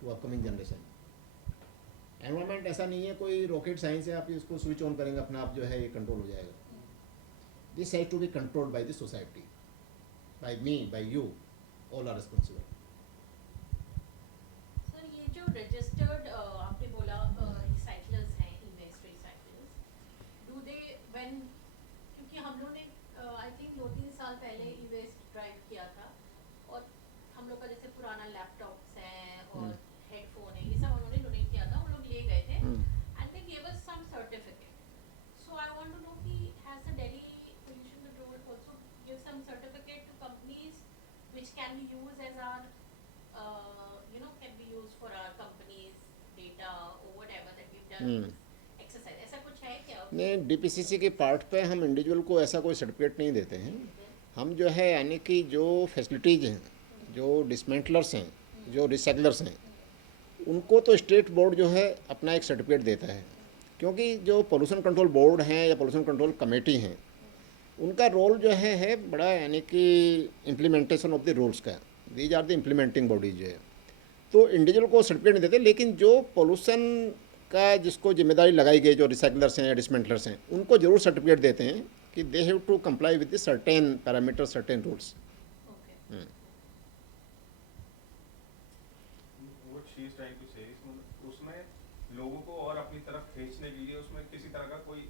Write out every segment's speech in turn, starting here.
To upcoming generation. Environment ऐसा नहीं है कोई रॉकेट साइंस है, आप इसको स्विच ऑन करेंगे अपना आप जो है ये कंट्रोल हो जाएगा. This has to be controlled by the society, by me, by you, all are responsible. Sir ये जो रजिस्टर्ड आपने बोला रिसाइकलर्स हैं, e waste recyclers, do they when, क्योंकि हम लोग ने आई थिंक 2-3 साल पहले ई वेस्ट ड्राइव किया था, और हम लोग का जैसे पुराना लैपटॉप्स हैं और हेडफोन है, ये सब उन्होंने डोनेट किया था, हम लोग ले गए थे and they give us some certificate. So I want to know कि has the Delhi pollution control also give some certificate to companies which can be used as our can be used for our company's data or whatever that we've done exercise. ऐसा कुछ है क्या? नहीं, DPCC के part पे हम individual को ऐसा कोई सर्टिफिकेट नहीं देते हैं. हम जो है यानी कि जो फैसिलिटीज़ हैं, जो डिसमेंटलर्स हैं, जो रिसाइकलर्स हैं, उनको तो स्टेट बोर्ड जो है अपना एक सर्टिफिकेट देता है, क्योंकि जो पोल्यूशन कंट्रोल बोर्ड हैं या पोल्यूशन कंट्रोल कमेटी हैं, उनका रोल जो है बड़ा यानी कि इम्प्लीमेंटेशन ऑफ द रूल्स का. These are the implementing bodies जो है, तो इंडिविजुअल को सर्टिफिकेट नहीं देते, लेकिन जो पोल्यूशन का जिसको जिम्मेदारी लगाई गई, जो रिसाइकलर्स हैं या डिसमेंटलर्स हैं, उनको जरूर सर्टिफिकेट देते हैं कि they have to comply with the certain parameter, certain rules. Okay. What she is trying to say is उसमें लोगों को और अपनी तरफ खींचने के लिए उसमें किसी तरह का कोई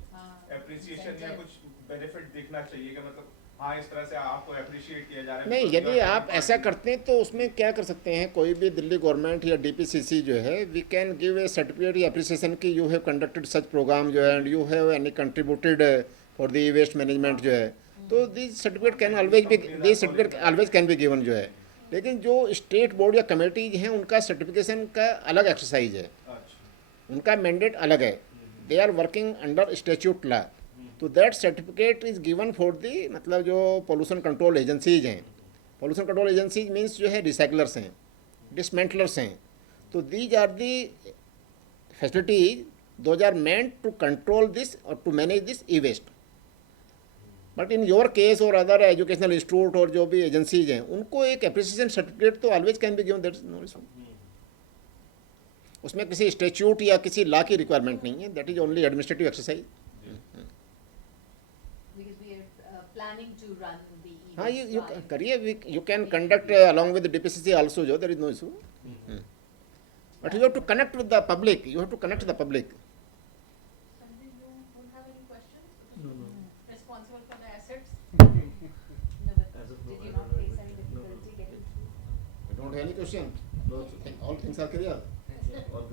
एप्रिसिएशन या कुछ बेनिफिट दिखना चाहिए कि मतलब हाँ इस तरह से आपको अप्रिशिएट किया जा रहा है. नहीं, यदि आप ऐसा करते हैं तो उसमें क्या कर सकते हैं, कोई भी दिल्ली गवर्नमेंट या डीपीसीसी जो है, we can give a certificate या अप्रिसिएशन कि you have conducted such programme जो है and you have any contributed for the waste management जो है, तो this certificate can always be, this certificate always can be given जो है. लेकिन जो स्टेट बोर्ड या कमेटीज हैं उनका सर्टिफिकेशन का अलग एक्सरसाइज है, उनका मैंडेट अलग है. They are working under statute law, तो that certificate is given for the, मतलब जो पोल्यूशन कंट्रोल एजेंसीज हैं, पोल्यूशन कंट्रोल एजेंसीज मीन्स जो है रिसाइकलर्स हैं, डिसमेंटलर्स हैं, तो these are the facilities those are meant to control this और to manage this e waste. But in your case और अदर एजुकेशनल इंस्टीट्यूट और जो भी एजेंसीज हैं, उनको एक एप्रिसिएशन सर्टिफिकेट तो always can be given, that is no issue. उसमें किसी स्टैट्यूट या किसी लॉ की रिक्वायरमेंट नहीं है, that is only administrative exercise. Because we are planning to run the हाँ, e-waste you drive. करिए, you can conduct along with the DPCC also, जो there is no issue. But you have to connect with the public. You have to connect the public. Sanjay, you don't have any questions? No, no. Responsible for the assets? No, but As of did now, you I not don't face have any any- no, difficulty getting through? You don't have any question? No, all things are clear.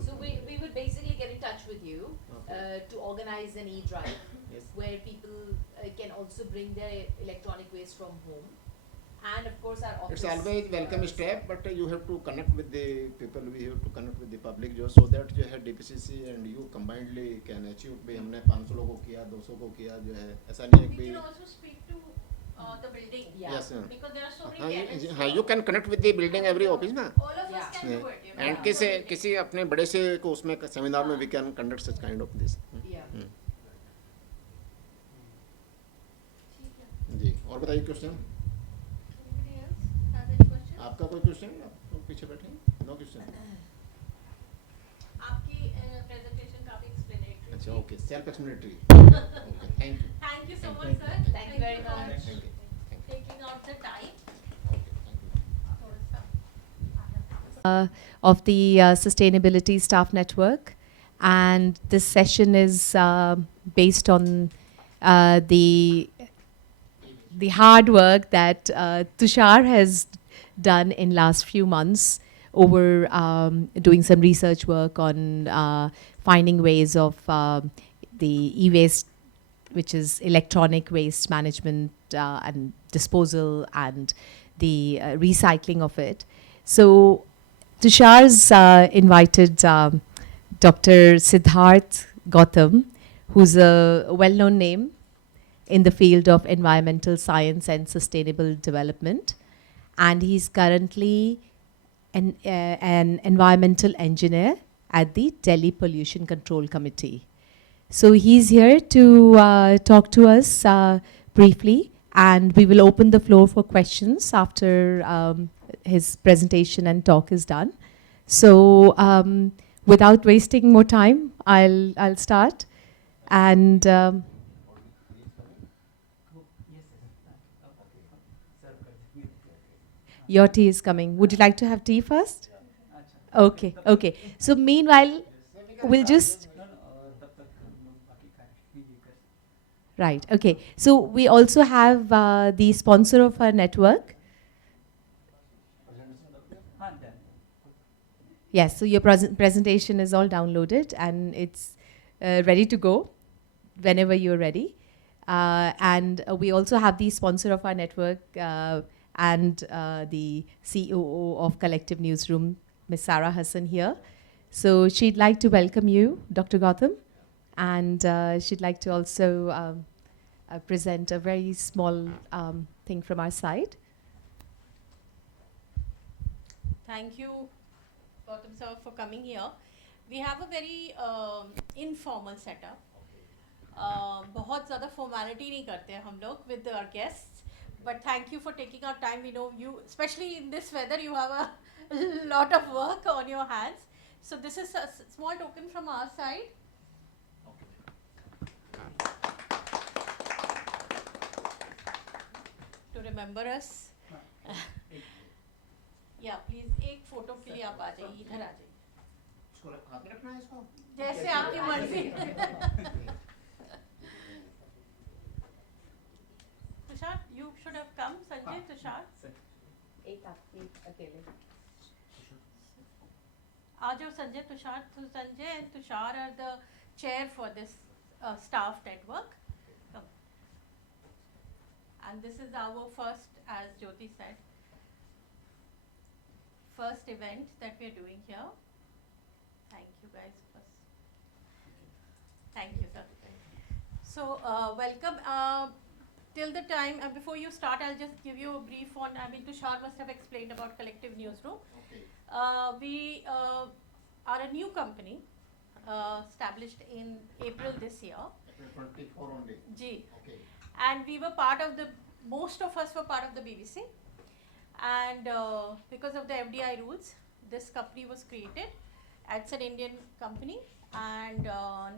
So we would basically get in touch with you Okay. to organize an e-drive Yes. where people can also bring their electronic waste from home, and of course our office. It's always welcome step, but you have to connect with the people. We have to connect with the public, जो so that जो है DPCC and you combinedly can achieve. भाई हमने 500 लोगों को किया, 200 को किया, जो है ऐसा नहीं है We कि can also speak to the building. Yeah. yes, Because there are so हाँ, many tenants. हाँ, you can connect with the building every office ना. All of us Yeah. can do it. You know. And किसी अपने बड़े से को उसमें seminar में we can conduct such kind of this. Yeah. ठीक है. जी, और बताइए question. Anybody else has any questions? आपका कोई क्वेश्चन? आप लोग पीछे बैठे हैं, नो क्वेश्चन. आपकी presentation काफी explanatory अच्छा, थी. Okay, self explanatory. Okay, thank you. Thank you so much, sir. Thank you very for much. Thank you. Thank you. taking out the time. Okay, thank you. थोड़ा सा of the Sustainability Staff Network. And this session is based on the hard work that Tushar has done in last few months over doing some research work on finding ways of the e-waste, which is electronic waste management and disposal and the recycling of it. So Tushar's invited Dr. Siddharth Gautam, who's a well-known name in the field of environmental science and sustainable development. And he's currently an environmental engineer at the Delhi Pollution Control Committee. So he's here to talk to us briefly, and we will open the floor for questions after his presentation and talk is done. So without wasting more time, I'll start. And your tea is coming. Would you like to have tea first? Okay, okay. So meanwhile, we'll just. Right, okay. So we also have the sponsor of our network. Yes, so your presentation is all downloaded and it's ready to go whenever you're ready. And we also have the sponsor of our network and the COO of Collective Newsroom, Ms. Sarah Hassan here. So she'd like to welcome you, Dr. Gautam, and she'd like to also present a very small thing from our side. Thank you, Gautam sir, for coming here. We have a very informal setup. बहुत ज़्यादा formality नहीं करते हैं हम लोग with our guests. But thank you for taking our time. We know you, especially in this weather, you have a lot of work on your hands. So this is a small token from our side. To remember us. Yeah, please एक photo के लिए आप आ जाइए, इधर आ जाइए. इसको हाथ में रखना है इसको? जैसे आपकी मर्जी. Tushar, you should have come. Sanjay, Tushar. एक आपकी अकेले. आ जाओ Sanjay, Tushar. So Sanjay and Tushar are the chair for this staff network. Come. And this is our first, as Jyoti said, first event that we are doing here. Thank you guys first. Thank you, sir. So welcome. Till the time, before you start, I'll just give you a brief on, Tushar must have explained about Collective Newsroom. Okay. We are a new company established in April this year. April 24 only. Ji. Okay. And we were most of us were part of the BBC. And because of the FDI rules, this company was created. It's an Indian company. And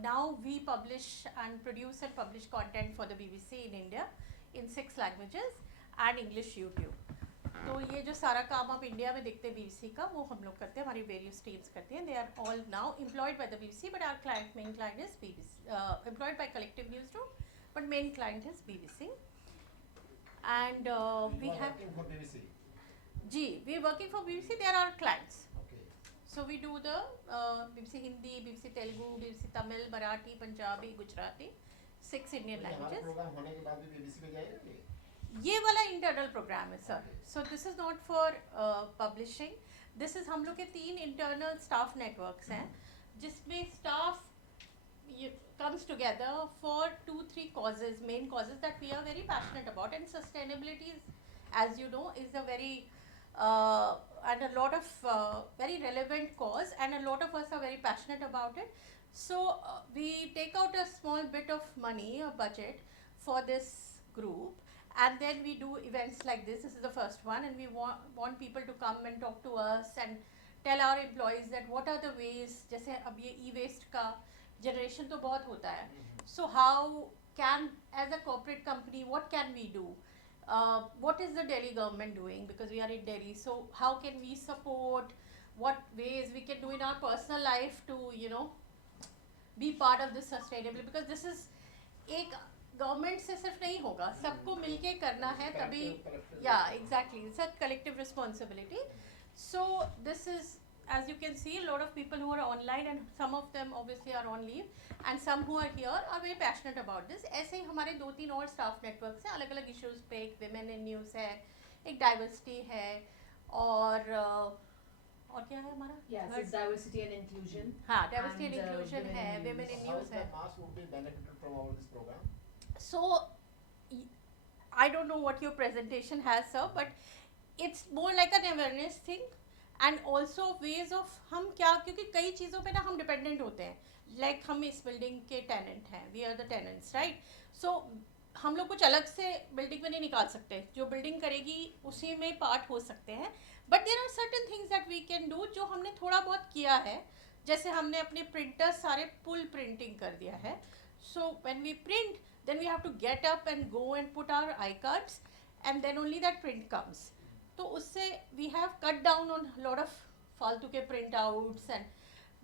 now we publish and produce and publish content for the BBC in India in 6 languages and English YouTube. तो ये जो सारा काम आप India में देखते हैं BBC का, वो हम लोग करते हैं, हमारी various teams करते हैं. They are all now employed by the BBC, but our main client is BBC, employed by Collective Newsroom, but main client is BBC. And we have. Working for BBC. We are working for BBC. They are our clients. Okay. So we do the BBC Hindi, BBC Telugu, BBC Tamil, Marathi, Punjabi, Gujarati, 6 Indian languages. Programme होने के बाद भी BBC में जाएगा ये? ये वाला internal programme है sir. So this is not for publishing. This is हम लोग के 3 इंटरनल स्टाफ नेटवर्क्स हैं जिसमें staff comes together for 2-3 causes, main causes that we are very passionate about. And sustainability is, as you know, is a very and a lot of very relevant cause, and a lot of us are very passionate about it. So we take out a small bit of money, a budget for this group. And then we do events like this. This is the first one, and we want people to come and talk to us and tell our employees that what are the ways. जैसे अब ये e-waste का generation तो बहुत होता है. So how can, as a corporate company, what can we do? What is the Delhi government doing? Because we are in Delhi. So how can we support? What ways we can do in our personal life to, be part of this sustainability? Because this is एक government से सिर्फ नहीं होगा, सबको मिलके करना है तभी. या exactly, it's a collective responsibility. So this is, as you can see, a lot of people who are online, and some of them obviously are on leave, and some who are here are very passionate about this. ऐसे ही हमारे 2-3 और staff networks हैं अलग अलग issues पे. एक women in news है, एक डाइवर्सिटी है, और क्या है हमारा? Yes, diversity and inclusion. हाँ, डाइवर्सिटी एंड इंक्लूजन है, विमेन इन न्यूज़ है. How would be benefited from all this program? So, I don't know what your presentation has, sir, but it's more like an awareness thing, and also ways of हम क्या, क्योंकि कई चीज़ों पे ना हम dependent होते हैं. Like हम इस building के tenant हैं, we are the tenants, right? So हम लोग कुछ अलग से building में नहीं निकाल सकते. जो building करेगी उसी में part हो सकते हैं, but there are certain things that we can do जो हमने थोड़ा बहुत किया है. जैसे हमने अपने प्रिंटर्स सारे पुल प्रिंटिंग कर दिया है. So when we print then we have to get up and go and put our I cards and then only that print comes. तो उससे we have cut down on lot of फालतू के print outs and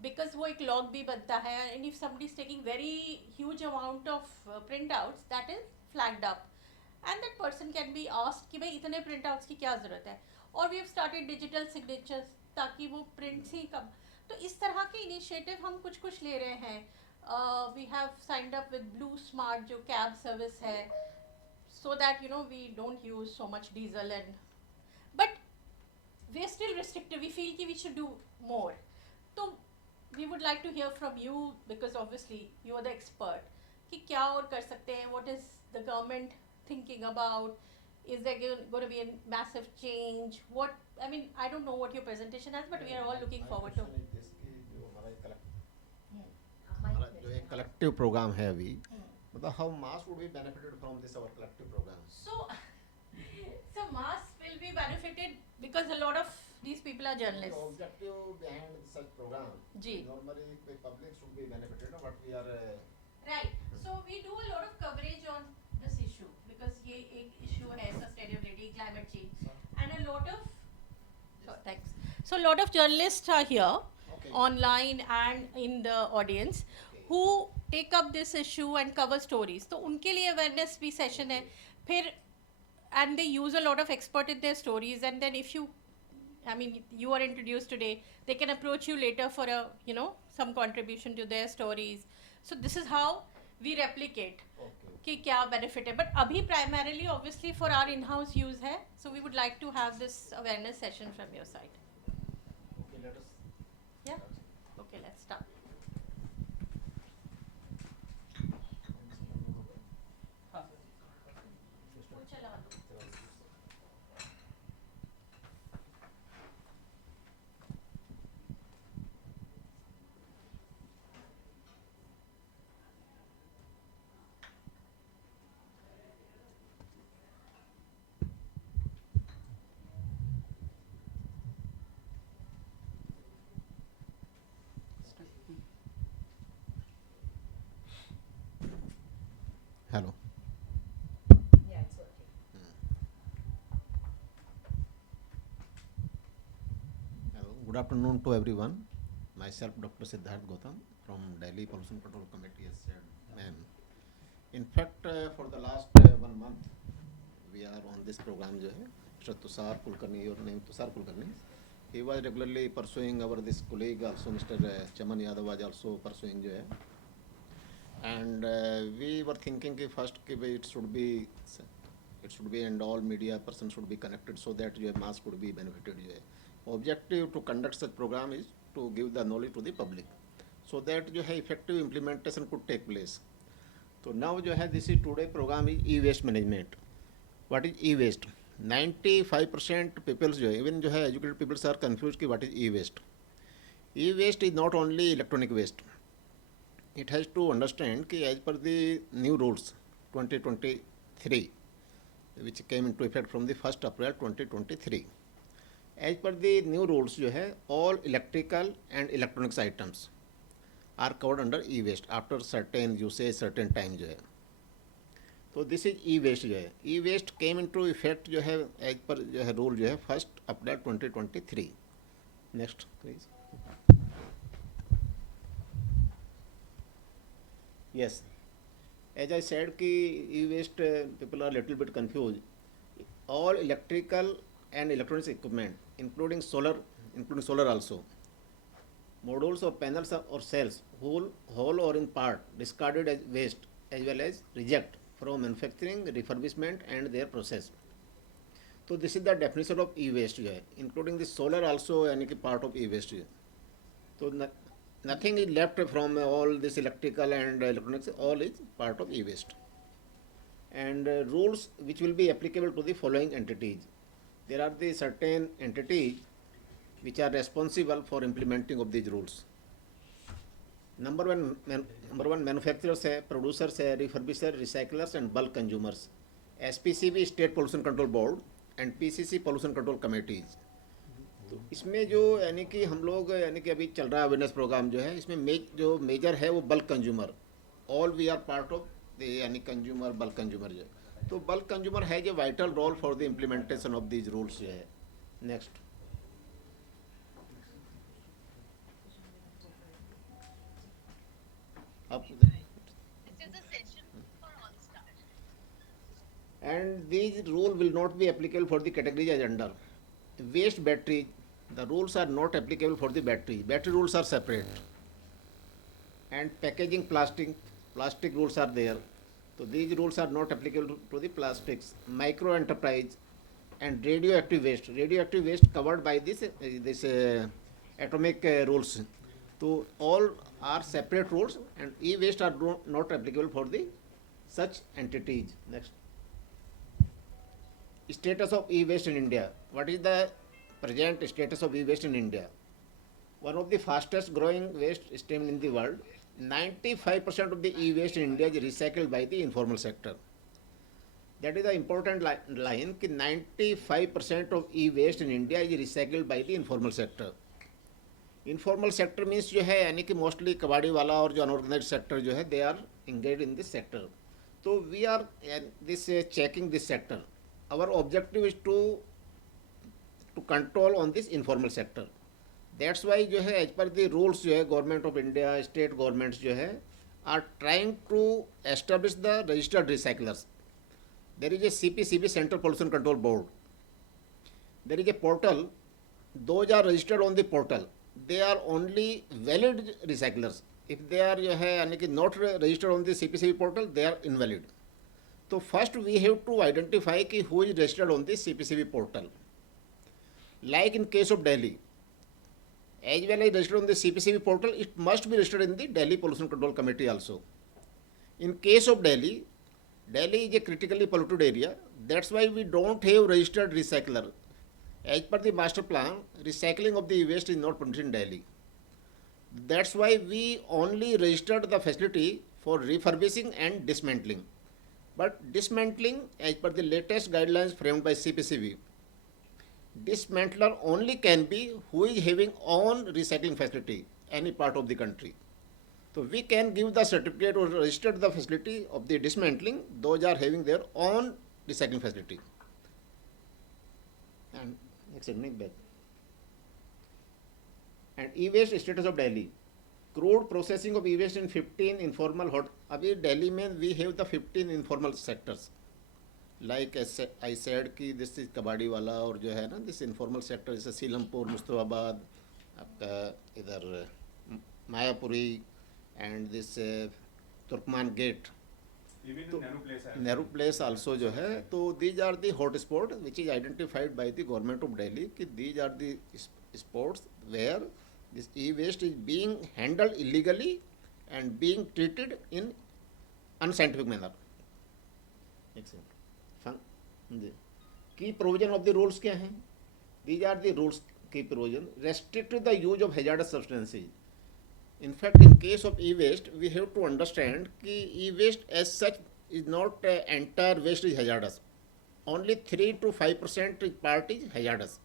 because वो एक log भी बनता है and if somebody is taking very huge amount of print outs that is flagged up and that person can be asked कि भाई इतने प्रिंट आउट्स की क्या ज़रूरत है. और we have started digital signatures ताकि वो प्रिंट्स ही कम. तो इस तरह के इनिशिएटिव हम कुछ कुछ ले रहे हैं. We have signed up with Blu Smart जो कैब सर्विस है so that you know we don't use so much diesel and but we're still restricted. We feel ki we should do more. So we would like to hear from you because obviously you are the expert कि क्या और कर सकते हैं. What is the government thinking about? Is there going to be a massive change? What I mean, I don't know what your presentation has, but we are all looking forward to. हमारा जो एक collective programme है अभी, मतलब how mass would be benefited from this our collective programme. So mass will be benefited because a lot of these people are The journalists. objective behind such program, जी. normally the public should be benefited, but we are Right. So we do a lot of coverage on this issue because ये एक issue है sustainability, climate change, and a lot of. So thanks. So a lot of journalists are here, Okay. online and in the audience, who take up this issue and cover stories. तो उनके लिए awareness भी session है. फिर and they use a lot of expert in their stories, and then if you, I mean, you are introduced today, they can approach you later for a, you know, some contribution to their stories. So this is how we replicate okay. कि क्या benefit है. But अभी primarily obviously for our in-house use है. So we would like to have this awareness session from your side. Okay, let us. Yeah? Okay, let's start. वो चला दो. Hello. Yeah, it's working. Hello. Good afternoon to everyone. Myself, Dr. Siddharth Gautam from Delhi Pollution Control Committee, as said, ma'am. In fact, for the last 1 month, we are on this program, जो है, Mr. Tushar Kulkarni, your name Tushar Kulkarni. He was regularly pursuing our this colleague, also Mr. Chaman Yadav was also pursuing, जो है. And we were thinking कि first कि भाई it should be and all media person should be connected so that जो है mass could be benefited, जो है. Objective to conduct such program is to give the knowledge to the public so that जो है effective implementation could take place. So now जो है this is today program is e-waste management. What is e-waste? 95% people जो है, even जो है educated people are confused कि what is e-waste. E-waste is not only electronic waste. It has to understand कि as per the new rules 2023 which came into effect from the 1st April 2023. As per the new rules जो है all electrical and electronics items are covered under e-waste after certain usage certain time जो है. तो this is E waste जो है. E waste came into effect जो है as per जो है रूल जो है 1st April 2023. Next please. Yes, as I said कि e-waste people are little bit confused. All electrical and electronics equipment, including solar also, modules or panels or cells, whole or in part, discarded as waste as well as reject from manufacturing, refurbishment and their process. So this is the definition of e-waste जो है, including the solar also यानी कि part of e-waste है. तो nothing is left from all this electrical and electronics, all is part of e-waste. And rules which will be applicable to the following entities. There are the certain entities which are responsible for implementing of these rules. Number one manufacturers है, producers है, refurbishers, recyclers and bulk consumers. SPCB State Pollution Control Board and PCC Pollution Control Committees. तो इसमें जो यानी कि हम लोग यानी कि अभी चल रहा है अवेयरनेस प्रोग्राम जो है, इसमें जो मेजर है वो bulk consumer, all we are part of the यानी कंज्यूमर, बल्क कंज्यूमर जो है। तो bulk consumer has a vital role for the implementation of these rules जो है। नेक्स्ट, आप and these rule will not be applicable for the categories as under waste battery. The rules are not applicable for the battery rules are separate, and packaging plastic rules are there. So these rules are not applicable to the plastics, micro enterprise, and radioactive waste covered by this atomic rules. So all are separate rules, and e-waste are not applicable for the such entities. Next, status of e-waste in India. What is the present status of e-waste in India? One of the fastest growing waste stream in the world. 95% of the e-waste in India is recycled by the informal sector. That is the important line कि 95% of e-waste in India is recycled by the informal sector. Informal sector means जो है यानी कि mostly कबाड़ी वाला और जो unorganised sector जो है they are engage in this sector. तो we are this checking this sector. Our objective is to control on this informal sector. That's why जो है एज पर द रूल्स जो है government of India, state governments जो है are trying to establish the registered recyclers. There is a CPCB, Central Pollution Control Board. There is a portal. Those are registered on the portal. They are only valid recyclers. If they are जो है यानी कि not registered on the CPCB portal, they are invalid. So first we have to identify कि who is registered on the CPCB portal. Like in case of Delhi, as well as registered on the CPCB portal, it must be registered in the Delhi Pollution Control Committee also. In case of Delhi is a critically polluted area. That's why we don't have registered recycler. As per the master plan, recycling of the waste is not permitted in Delhi. That's why we only registered the facility for refurbishing and dismantling. But dismantling, as per the latest guidelines framed by CPCB, dismantler only can be who is having own recycling facility, any part of the country. So we can give the certificate or register the facility of the dismantling, those are having their own recycling facility. And next back. And e-waste status of Delhi. Crude processing of e-waste in 15 informal hot. अभी Delhi में we have the 15 informal sectors. Like as I said कि this is कबाड़ी वाला और जो है ना this informal sector जैसे सीलमपुर, मुस्तफाबाद, आपका इधर Mayapuri and this Turkman Gate. Even Nehru Place also जो है, तो these are the hot spot which is identified by the government of Delhi कि these are the spots where this e-waste is being handled illegally and being treated in unscientific manner. Key provision of the rules क्या हैं? These are the rules key provision. Restrict the use of hazardous substances. In fact, in case of e-waste, we have to understand that e-waste as such is not entire waste is hazardous. Only 3 to 5% part is hazardous.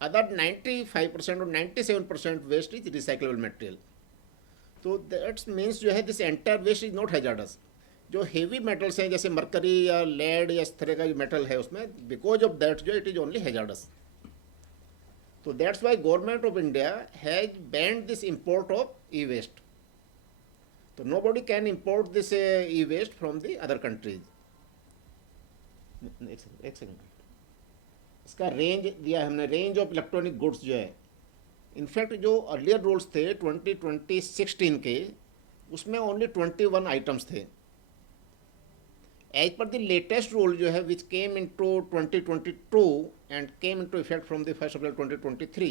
Other 95% or 97% waste is recyclable material. So that means जो है this entire waste is not hazardous. जो heavy metals हैं जैसे mercury या lead या इस तरह का जो metal है उसमें because of that जो it is only hazardous. So that's why government of India has banned this import of e-waste. So nobody can import this e-waste from the other countries. एक second, इसका range दिया हमने, range of electronic goods जो है. In fact जो earlier rules थे 2016 के उसमें ओनली 21 आइटम्स थे. As per the latest rule जो है which came into 2022 and came into effect from the 1st April 2023,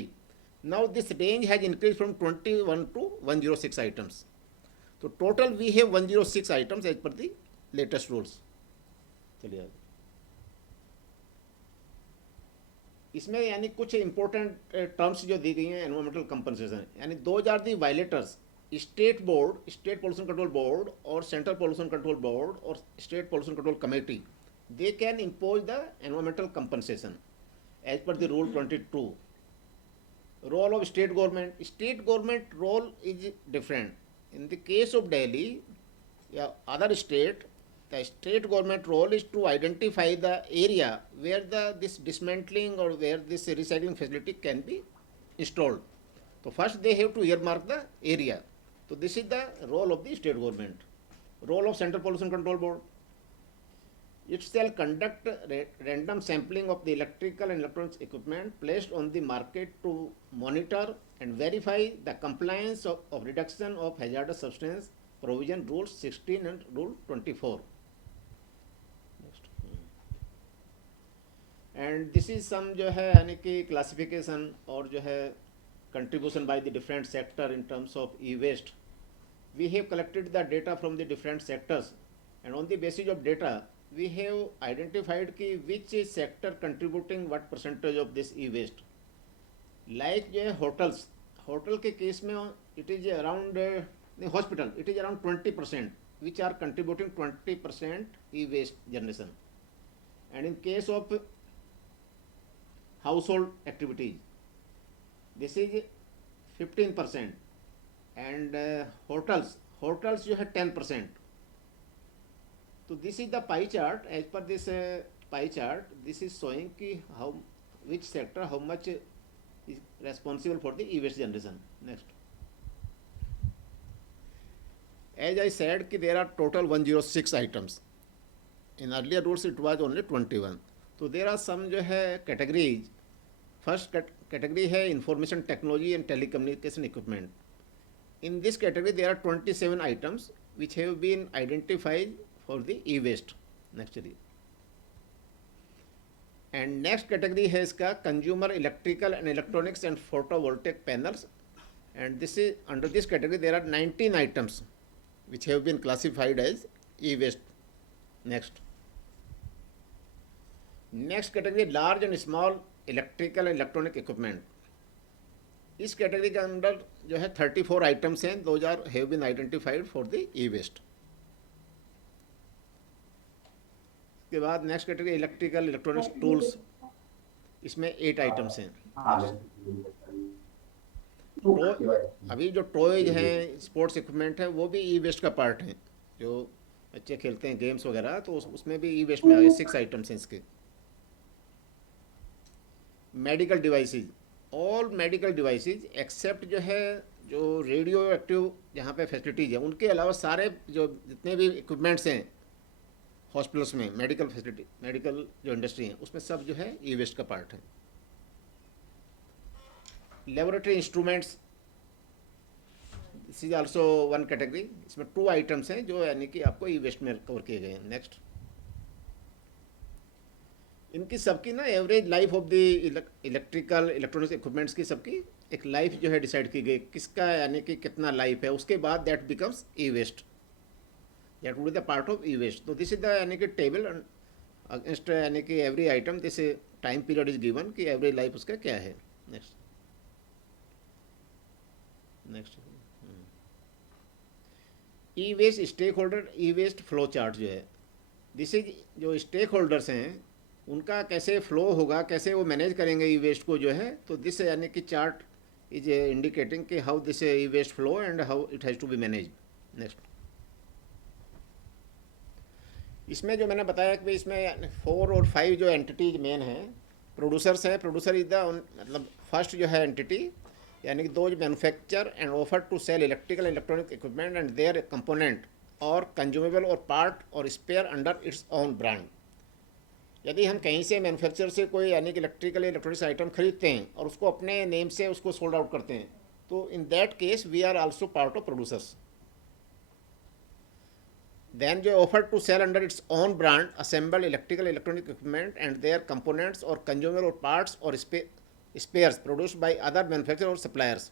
now this range has increased from 21 to 106 items. So total we have 106 items as per the latest rules. चलिए इसमें यानी कुछ important terms जो दी गई हैं environmental compensation, यानी those are the violators. State board, state pollution control board और सेंट्रल पोल्यूशन कंट्रोल बोर्ड और state pollution control committee, they can impose the environmental compensation as per the rule 22. Role of state government role is different. In the case of Delhi, yeah, other state, the state government role is to identify the area where this dismantling or where this recycling facility can be installed. So first they have to earmark the area. So this is the role of the state government. Role of Central Pollution Control Board. It shall conduct random sampling of the electrical and electronics equipment placed on the market to monitor and verify the compliance of reduction of hazardous substance provision rules 16 and rule 24. Next. And this is some जो है यानी कि classification और जो है contribution by the different sector in terms of e-waste. We have collected the data from the different sectors, and on the basis of data we have identified कि which is sector contributing what percentage of this e-waste. Like जो है hotels, hotel के case में it is around the hospital it is around 20% which are contributing 20% e-waste generation, and in case of household activities this is 15%, and hotels जो है 10%. So this is the pie chart. As per this pie chart, this is showing ki how which sector how much is responsible for the e-waste generation. Next. As I said कि there are total 106 items. In earlier rules it was only 21. So there are some जो है categories. First category है information technology and telecommunication equipment. In this category there are 27 items which have been identified for the e-waste. Next चलिए. And next category है इसका consumer electrical and electronics and photovoltaic panels, and this is under this category there are 19 items which have been classified as e-waste. Next category large and small electrical and electronic equipment. इस category के अंदर जो है 34 items हैं, those are have been identified for the e-waste. इसके बाद next category electrical electronics tools, इसमें 8 items हैं. अभी जो टॉयज हैं स्पोर्ट्स इक्विपमेंट है वो भी ई वेस्ट का पार्ट हैं, जो बच्चे खेलते हैं गेम्स वगैरह, तो उसमें भी ई वेस्ट में आ गए. 6 आइटम्स हैं इसके. Medical devices, all medical devices except जो है जो रेडियो एक्टिव जहाँ पे फैसिलिटीज़ है उनके अलावा सारे जो जितने भी इक्विपमेंट्स हैं हॉस्पिटल्स में, मेडिकल फैसिलिटी मेडिकल जो इंडस्ट्री है उसमें सब जो है ई वेस्ट का पार्ट है. Laboratory instruments, this is also one category. इसमें 2 आइटम्स हैं जो यानी कि आपको ई वेस्ट में कवर किए गए हैं. नेक्स्ट, इनकी सबकी ना average life of the electrical electronics equipments की सबकी एक लाइफ जो है डिसाइड की गई, किसका यानी कि कितना लाइफ है, उसके बाद that becomes e waste, that would be the part of e waste. तो दिस इज द यानी कि टेबल अगेंस्ट यानी कि every item this time period is given कि एवरेज लाइफ उसका क्या है. Next e waste stakeholder e waste flow chart जो है, दिस इज जो स्टेक होल्डर्स हैं उनका कैसे फ्लो होगा, कैसे वो मैनेज करेंगे ई वेस्ट को जो है. तो दिस यानी कि चार्ट इज इंडिकेटिंग कि how this e waste flow and how it has to be manage. Next, इसमें जो मैंने बताया कि इसमें 4 और 5 जो एंटिटीज मेन हैं, प्रोड्यूसर्स हैं. प्रोड्यूसर इज द मतलब फर्स्ट जो है एंटिटी, यानी कि those manufacture and offer to sell electrical electronic equipment and their component और कंज्यूमेबल और पार्ट और spare under its own brand. यदि हम कहीं से मैन्युफैक्चर से कोई यानी कि इलेक्ट्रिकल इलेक्ट्रॉनिक्स आइटम खरीदते हैं और उसको अपने नेम से उसको सोल्ड आउट करते हैं, तो in that case we are also part of producers. Then जो offer to sell under its own brand assembled electrical electronic equipment and their components or consumable or parts or spares produced by other manufacturers or suppliers.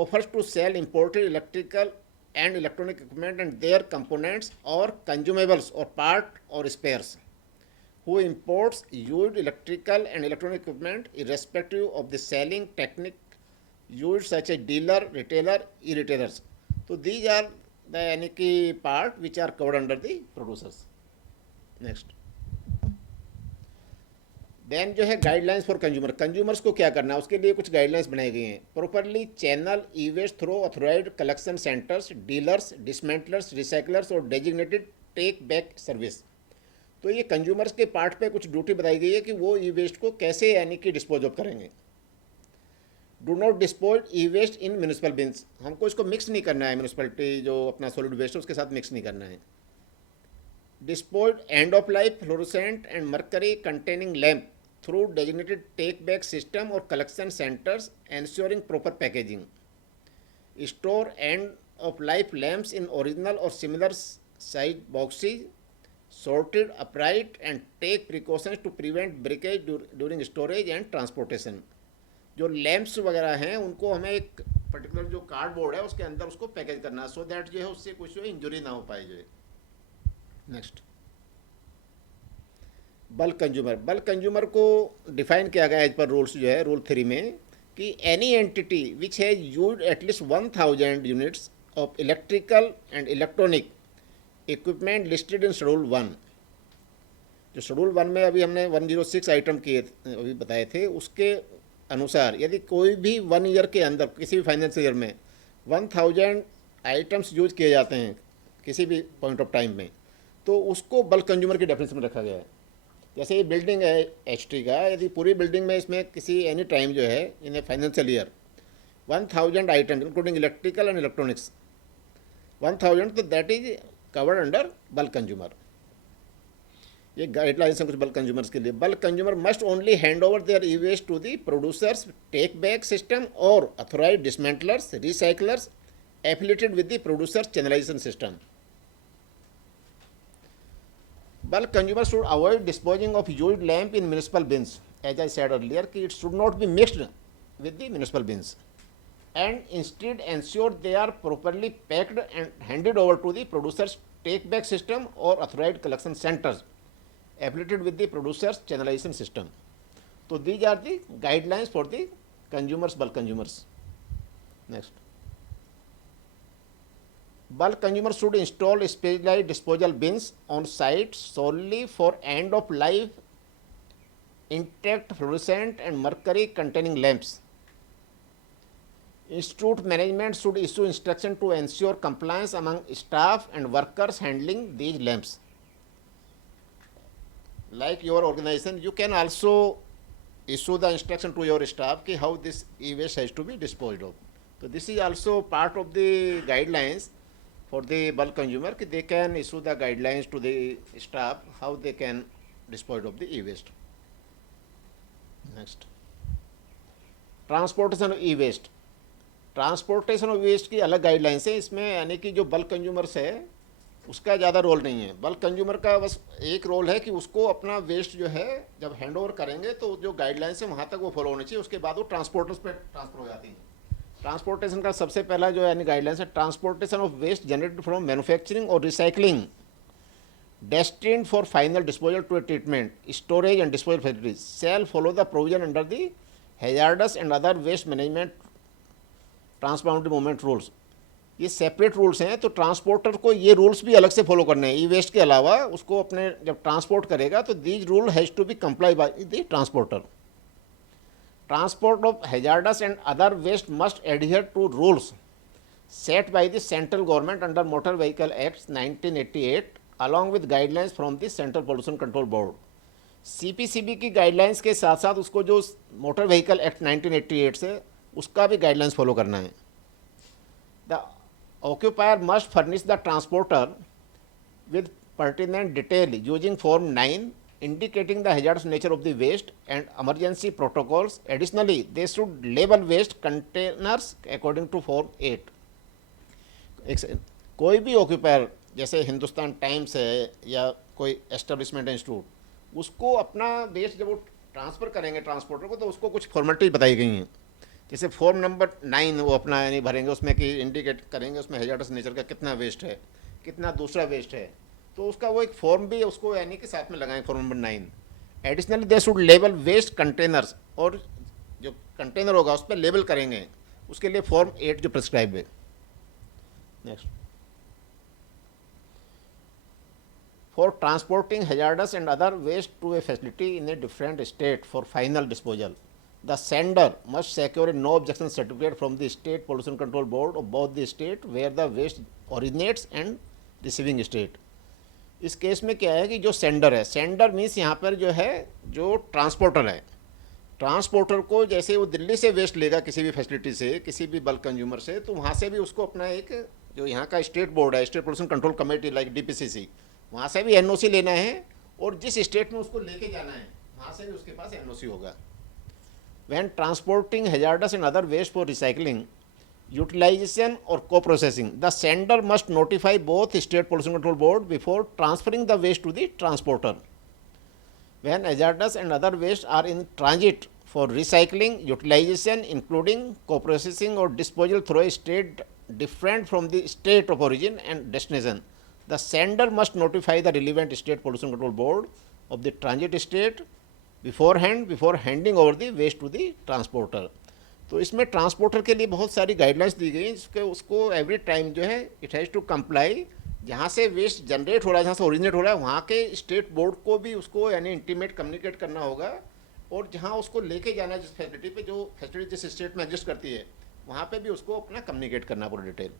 Offers to sell imported electrical and electronic equipment and their components or consumables or part or spares. Who imports used electrical and electronic equipment irrespective of the selling technique used, such as dealer, retailer, e-retailers. So these are the यानी कि part which are covered under the producers. Next, then जो है guidelines for consumer, consumers को क्या करना है उसके लिए कुछ गाइडलाइंस बनाई गई हैं. Properly channel e waste through authorised collection centres, dealers, dismantlers, recyclers और डेजिग्नेटेड टेक बैक सर्विस. तो ये कंज्यूमर्स के पार्ट पे कुछ ड्यूटी बताई गई है कि वो ई वेस्ट को कैसे यानी कि डिस्पोज ऑफ करेंगे. Do not dispose e waste in municipal bins, हमको इसको मिक्स नहीं करना है, म्यूनिसपैलिटी जो अपना सॉलिड वेस्ट है उसके साथ मिक्स नहीं करना है. Dispose end of life fluorescent and mercury containing lamp through designated take back system और collection centres ensuring proper packaging. Store end of life lamps in original or similar size boxes, sorted upright, and take precautions to prevent breakage during storage and transportation. जो lamps वगैरह हैं उनको हमें एक particular जो cardboard है उसके अंदर उसको पैकेज करना है, सो दैट जो है उससे कुछ जो इंजरी ना हो पाए. जो है next bulk consumer, bulk consumer को डिफाइन किया गया एज पर रूल्स जो है रूल 3 में कि any entity which has used at least 1000 units of electrical and electronic equipment listed in schedule 1. जो शेड्यूल 1 में अभी हमने 106 आइटम किए अभी बताए थे उसके अनुसार यदि कोई भी 1 ईयर के अंदर किसी भी फाइनेंशियल ईयर में 1000 आइटम्स यूज किए जाते हैं किसी भी पॉइंट ऑफ टाइम में, तो उसको बल्क कंज्यूमर की डेफिनेशन में रखा गया है. जैसे ये बिल्डिंग है एचटी का, यदि पूरी बिल्डिंग में इसमें किसी एनी टाइम जो है in a financial year 1000 items including electrical and electronics 1000, तो that is covered under bulk consumer. ये गाइडलाइंस है कुछ बल्क कंज्यूमर्स के लिए. Bulk consumer must only hand over their e waste to the producers take back system और authorised dismantlers, recyclers affiliated with the producers channelisation system. Bulk consumers should avoid disposing of used lamp in municipal bins. As I said earlier, it should not be mixed with the municipal bins, and instead ensure they are properly packed and handed over to the producer's take-back system or authorized collection centers affiliated with the producer's channelization system. So these are the guidelines for the consumers, bulk consumers. Next. Bulk consumers should install specialized disposal bins on site solely for end of life intact fluorescent and mercury containing lamps. Institute management should issue instruction to ensure compliance among staff and workers handling these lamps. Like your organization, you can also issue the instruction to your staff ki how this e-waste has to be disposed of. So this is also part of the guidelines for the bulk consumer कि they can issue the guidelines to the staff how they can dispose of the e-waste. Next, transportation of e-waste. Transportation of waste की अलग guidelines है इसमें, यानी कि जो bulk consumers है उसका ज़्यादा रोल नहीं है. बल्क कंज्यूमर का बस एक रोल है कि उसको अपना वेस्ट जो है जब हैंड ओवर करेंगे तो जो गाइडलाइंस है वहाँ तक वो फॉलो होनी चाहिए, उसके बाद वो ट्रांसपोर्टर्स पे ट्रांसफर हो जाती है. ट्रांसपोर्टेशन का सबसे पहला जो यानी गाइडलाइंस है transportation of waste generated from manufacturing और recycling destined for final disposal to a treatment, storage and disposal facilities shall follow the provision under the hazardous and other waste management transboundary movement rules. ये separate rules हैं, तो transporter को ये rules भी अलग से follow करने हैं. ई वेस्ट के अलावा उसको अपने जब ट्रांसपोर्ट करेगा तो these rule has to be comply by the transporter. Transport of hazardous and other waste must adhere to rules set by the central government under motor vehicle act 1988 along with guidelines from the central pollution control board. CPCB की guidelines के साथ साथ उसको जो motor vehicle act 1988 से उसका भी guidelines follow करना है. The occupier must furnish the transporter with pertinent detail using form 9 indicating the hazardous nature of the waste and emergency protocols. Additionally, they should label waste containers according to form 8. कोई भी occupier जैसे Hindustan times है या कोई establishment institute उसको अपना waste जब वो ट्रांसफ़र करेंगे ट्रांसपोर्टर को तो उसको कुछ फॉर्मेलिटीज बताई गई हैं. जैसे फॉर्म नंबर 9 वो अपना यानी भरेंगे, उसमें कि इंडिकेट करेंगे उसमें हैजार्डस नेचर का कितना वेस्ट है, कितना दूसरा वेस्ट है, तो उसका वो एक फॉर्म भी उसको यानी कि साथ में लगाएं form number 9. Additionally they should label waste containers, और जो कंटेनर होगा उस पर लेबल करेंगे, उसके लिए फॉर्म 8 जो प्रिस्क्राइब है. Next for transporting hazardous and other waste to a facility in a different state for final disposal. The sender must secure a no objection certificate from the State Pollution Control Board of both the state where the waste originates and receiving state. इस case में क्या है कि जो sender है, sender means यहाँ पर जो है जो ट्रांसपोर्टर है, ट्रांसपोर्टर को जैसे वो दिल्ली से वेस्ट लेगा किसी भी फैसिलिटी से, किसी भी बल्क कंज्यूमर से, तो वहाँ से भी उसको अपना एक जो यहाँ का स्टेट बोर्ड है, state pollution control committee like DPCC, वहाँ से भी NOC लेना है और जिस स्टेट में उसको लेके जाना है वहाँ से भी उसके पास NOC होगा. When transporting hazardous and other waste for recycling, utilization or co-processing, the sender must notify both State Pollution Control Board before transferring the waste to the transporter. When hazardous and other waste are in transit for recycling, utilization, including co-processing or disposal through a state different from the state of origin and destination, the sender must notify the relevant State Pollution Control Board of the transit state beforehand before handing over the waste to the transporter. तो इसमें transporter के लिए बहुत सारी guidelines दी गई जिसके उसको every time जो है इट हैज़ टू कंप्लाई, जहाँ से वेस्ट जनरेट हो रहा है, जहाँ से ओरिजिनेट हो रहा है, वहाँ के स्टेट बोर्ड को भी उसको यानी इंटीमेट कम्युनिकेट करना होगा, और जहाँ उसको लेके जाना है जिस फैसिलिटी पे, जो फैसिलिटी जिस स्टेट में एग्जिस्ट करती है वहाँ पे भी उसको अपना कम्युनिकेट करना पूरा detail.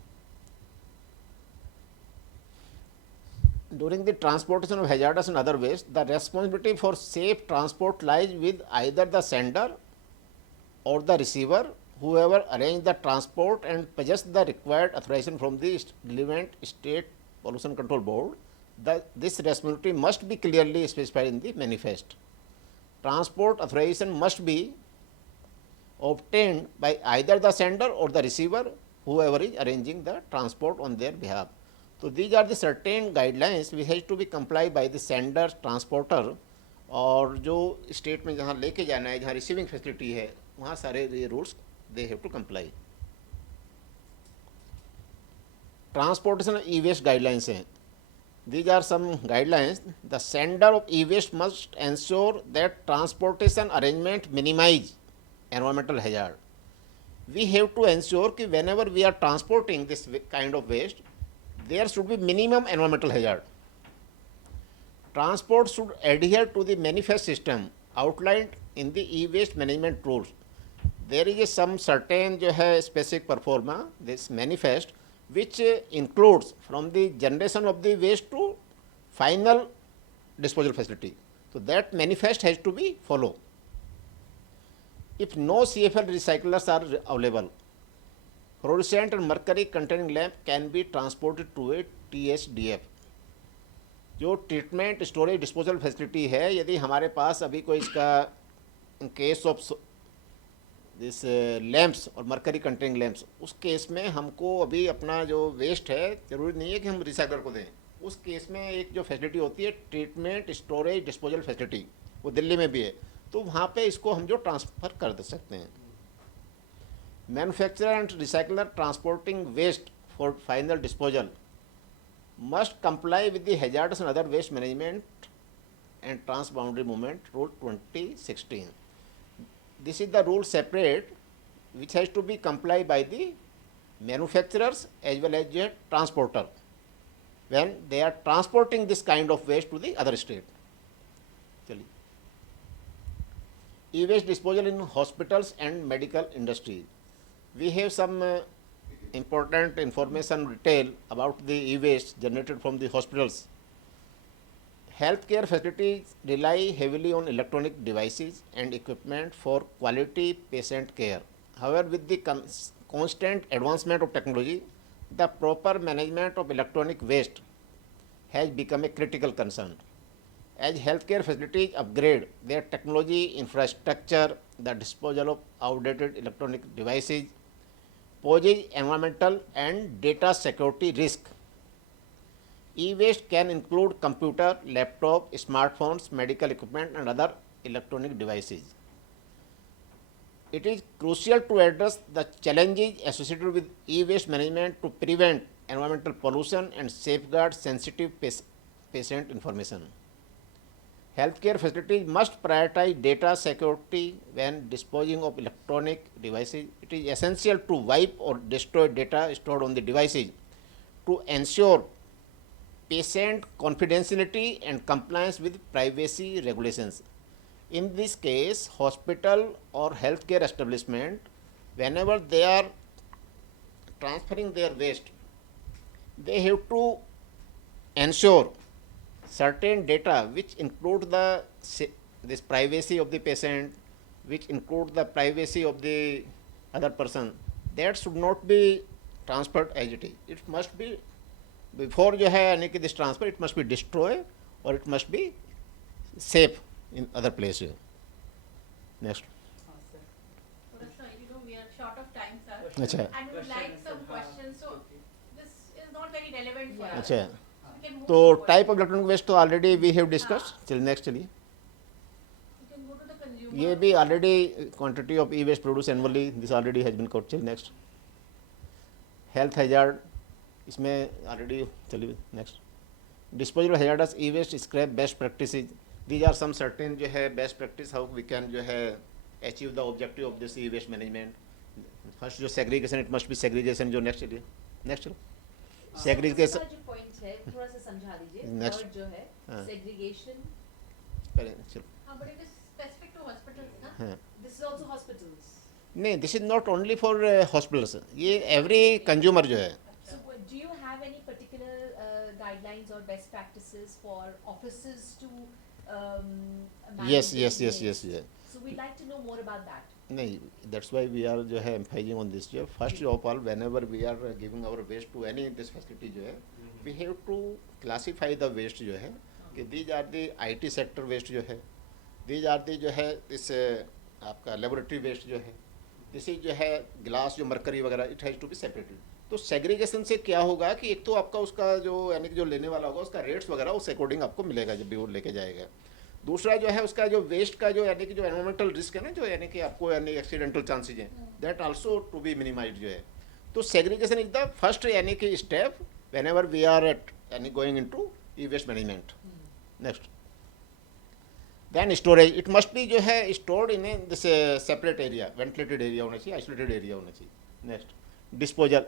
During the transportation of hazardous and other waste, the responsibility for safe transport lies with either the sender or the receiver, whoever arranged the transport and possessed the required authorization from the relevant State Pollution Control Board. This responsibility must be clearly specified in the manifest. Transport authorization must be obtained by either the sender or the receiver, whoever is arranging the transport on their behalf. So these are the certain guidelines which has to be complied by the sender, transporter, और जो state में जहाँ लेके जाना है, जहाँ receiving facility है, वहाँ सारे ये rules they have to comply. Transportation of e waste guidelines हैं. These are some guidelines. The sender of e-waste must ensure that transportation arrangement minimize environmental hazard. We have to ensure that whenever we are transporting this kind of waste, there should be minimum environmental hazard. Transport should adhere to the manifest system outlined in the e-waste management rules. There is some certain जो है specific performa, this manifest, which includes from the generation of the waste to final disposal facility. So that manifest has to be followed. If no CFL recyclers are available, fluorescent and mercury containing lamp can be transported to a TSDF. जो treatment storage disposal facility है, यदि हमारे पास अभी कोई इसका in case of this lamps और mercury containing lamps, उस case में हमको अभी अपना जो वेस्ट है ज़रूरी नहीं है कि हम रिसाइकलर को दें. उस केस में एक जो फैसिलिटी होती है ट्रीटमेंट स्टोरेज डिस्पोजल फैसिलिटी, वो दिल्ली में भी है, तो वहाँ पे इसको हम जो ट्रांसफ़र कर दे सकते हैं. Manufacturer and recycler transporting waste for final disposal must comply with the hazardous and other waste management and transboundary movement rule 2016. This is the rule separate which has to be complied by the manufacturers as well as the transporter when they are transporting this kind of waste to the other state. E-waste disposal in hospitals and medical industry. We have some important information detail about the e-waste generated from the hospitals. Healthcare facilities rely heavily on electronic devices and equipment for quality patient care. However, with the constant advancement of technology, the proper management of electronic waste has become a critical concern. As healthcare facilities upgrade their technology infrastructure, the disposal of outdated electronic devices poses environmental and data security risk. E-waste can include computer, laptop, smartphones, medical equipment and other electronic devices. It is crucial to address the challenges associated with e-waste management to prevent environmental pollution and safeguard sensitive patient information. Healthcare facilities must prioritize data security when disposing of electronic devices. It is essential to wipe or destroy data stored on the devices to ensure patient confidentiality and compliance with privacy regulations. In this case, hospital or healthcare establishment, whenever they are transferring their waste, they have to ensure certain data which include this privacy of the patient, which include the privacy of the other person, that should not be transferred as it is. It must be before जो है यानी कि this transfer, it must be destroyed or it must be safe in other places. Next. Sir, we are short of time, sir. अच्छा. And we would like some questions. So this is not very relevant for us. अच्छा. We can move तो forward. type of electronic waste तो already we have discussed. चलिए next चलिए. We can go to the consumer. ये भी already quantity of e-waste produced annually, this already has been covered. चलिए next. Health hazard, इसमें already चलिए next. Disposal of hazardous e-waste, scrap best practices. These are some certain जो है best practice how we can जो है achieve the objective of this e-waste management. First जो segregation, it must be segregation जो next चलिए. Next चलो. Segregation. जो point है थोड़ा सा समझा दीजिए. Next. Third जो है हाँ. segregation. पहले चलो. हाँ, but it is specific to hospitals, ना? हाँ. This is also hospitals. नहीं, this is not only for hospitals. ये every consumer जो है. So do you have any particular guidelines or best practices for offices to manage Yes, this yes, yes, waste? yes, yes. So we'd like to know more about that. नहीं, that's why we are जो है emphasizing on this जो first of all whenever we are giving our waste to any this facility जो है we have to classify the waste जो है कि these are the IT sector waste जो है, these are the जो है this आपका laboratory waste जो है, this is जो है glass जो mercury वगैरह it has to be separated. तो सेग्रीगेशन से क्या होगा कि एक तो आपका उसका जो यानी कि जो लेने वाला होगा उसका रेट्स वगैरह उस अकॉर्डिंग आपको मिलेगा जब भी वो लेके जाएगा. दूसरा जो है उसका जो वेस्ट का जो यानी कि जो एनवायरमेंटल रिस्क है ना जो यानी कि आपको यानी एक्सीडेंटल चांसेज हैं that also to be minimised जो है. तो सेग्रीगेशन इज द फर्स्ट यानी कि step whenever we are at यानी going into e waste management. Next. Then storage, it must be जो है stored in this separate area, ventilated area होना चाहिए, आइसोलेटेड एरिया होना चाहिए. Next. Disposal,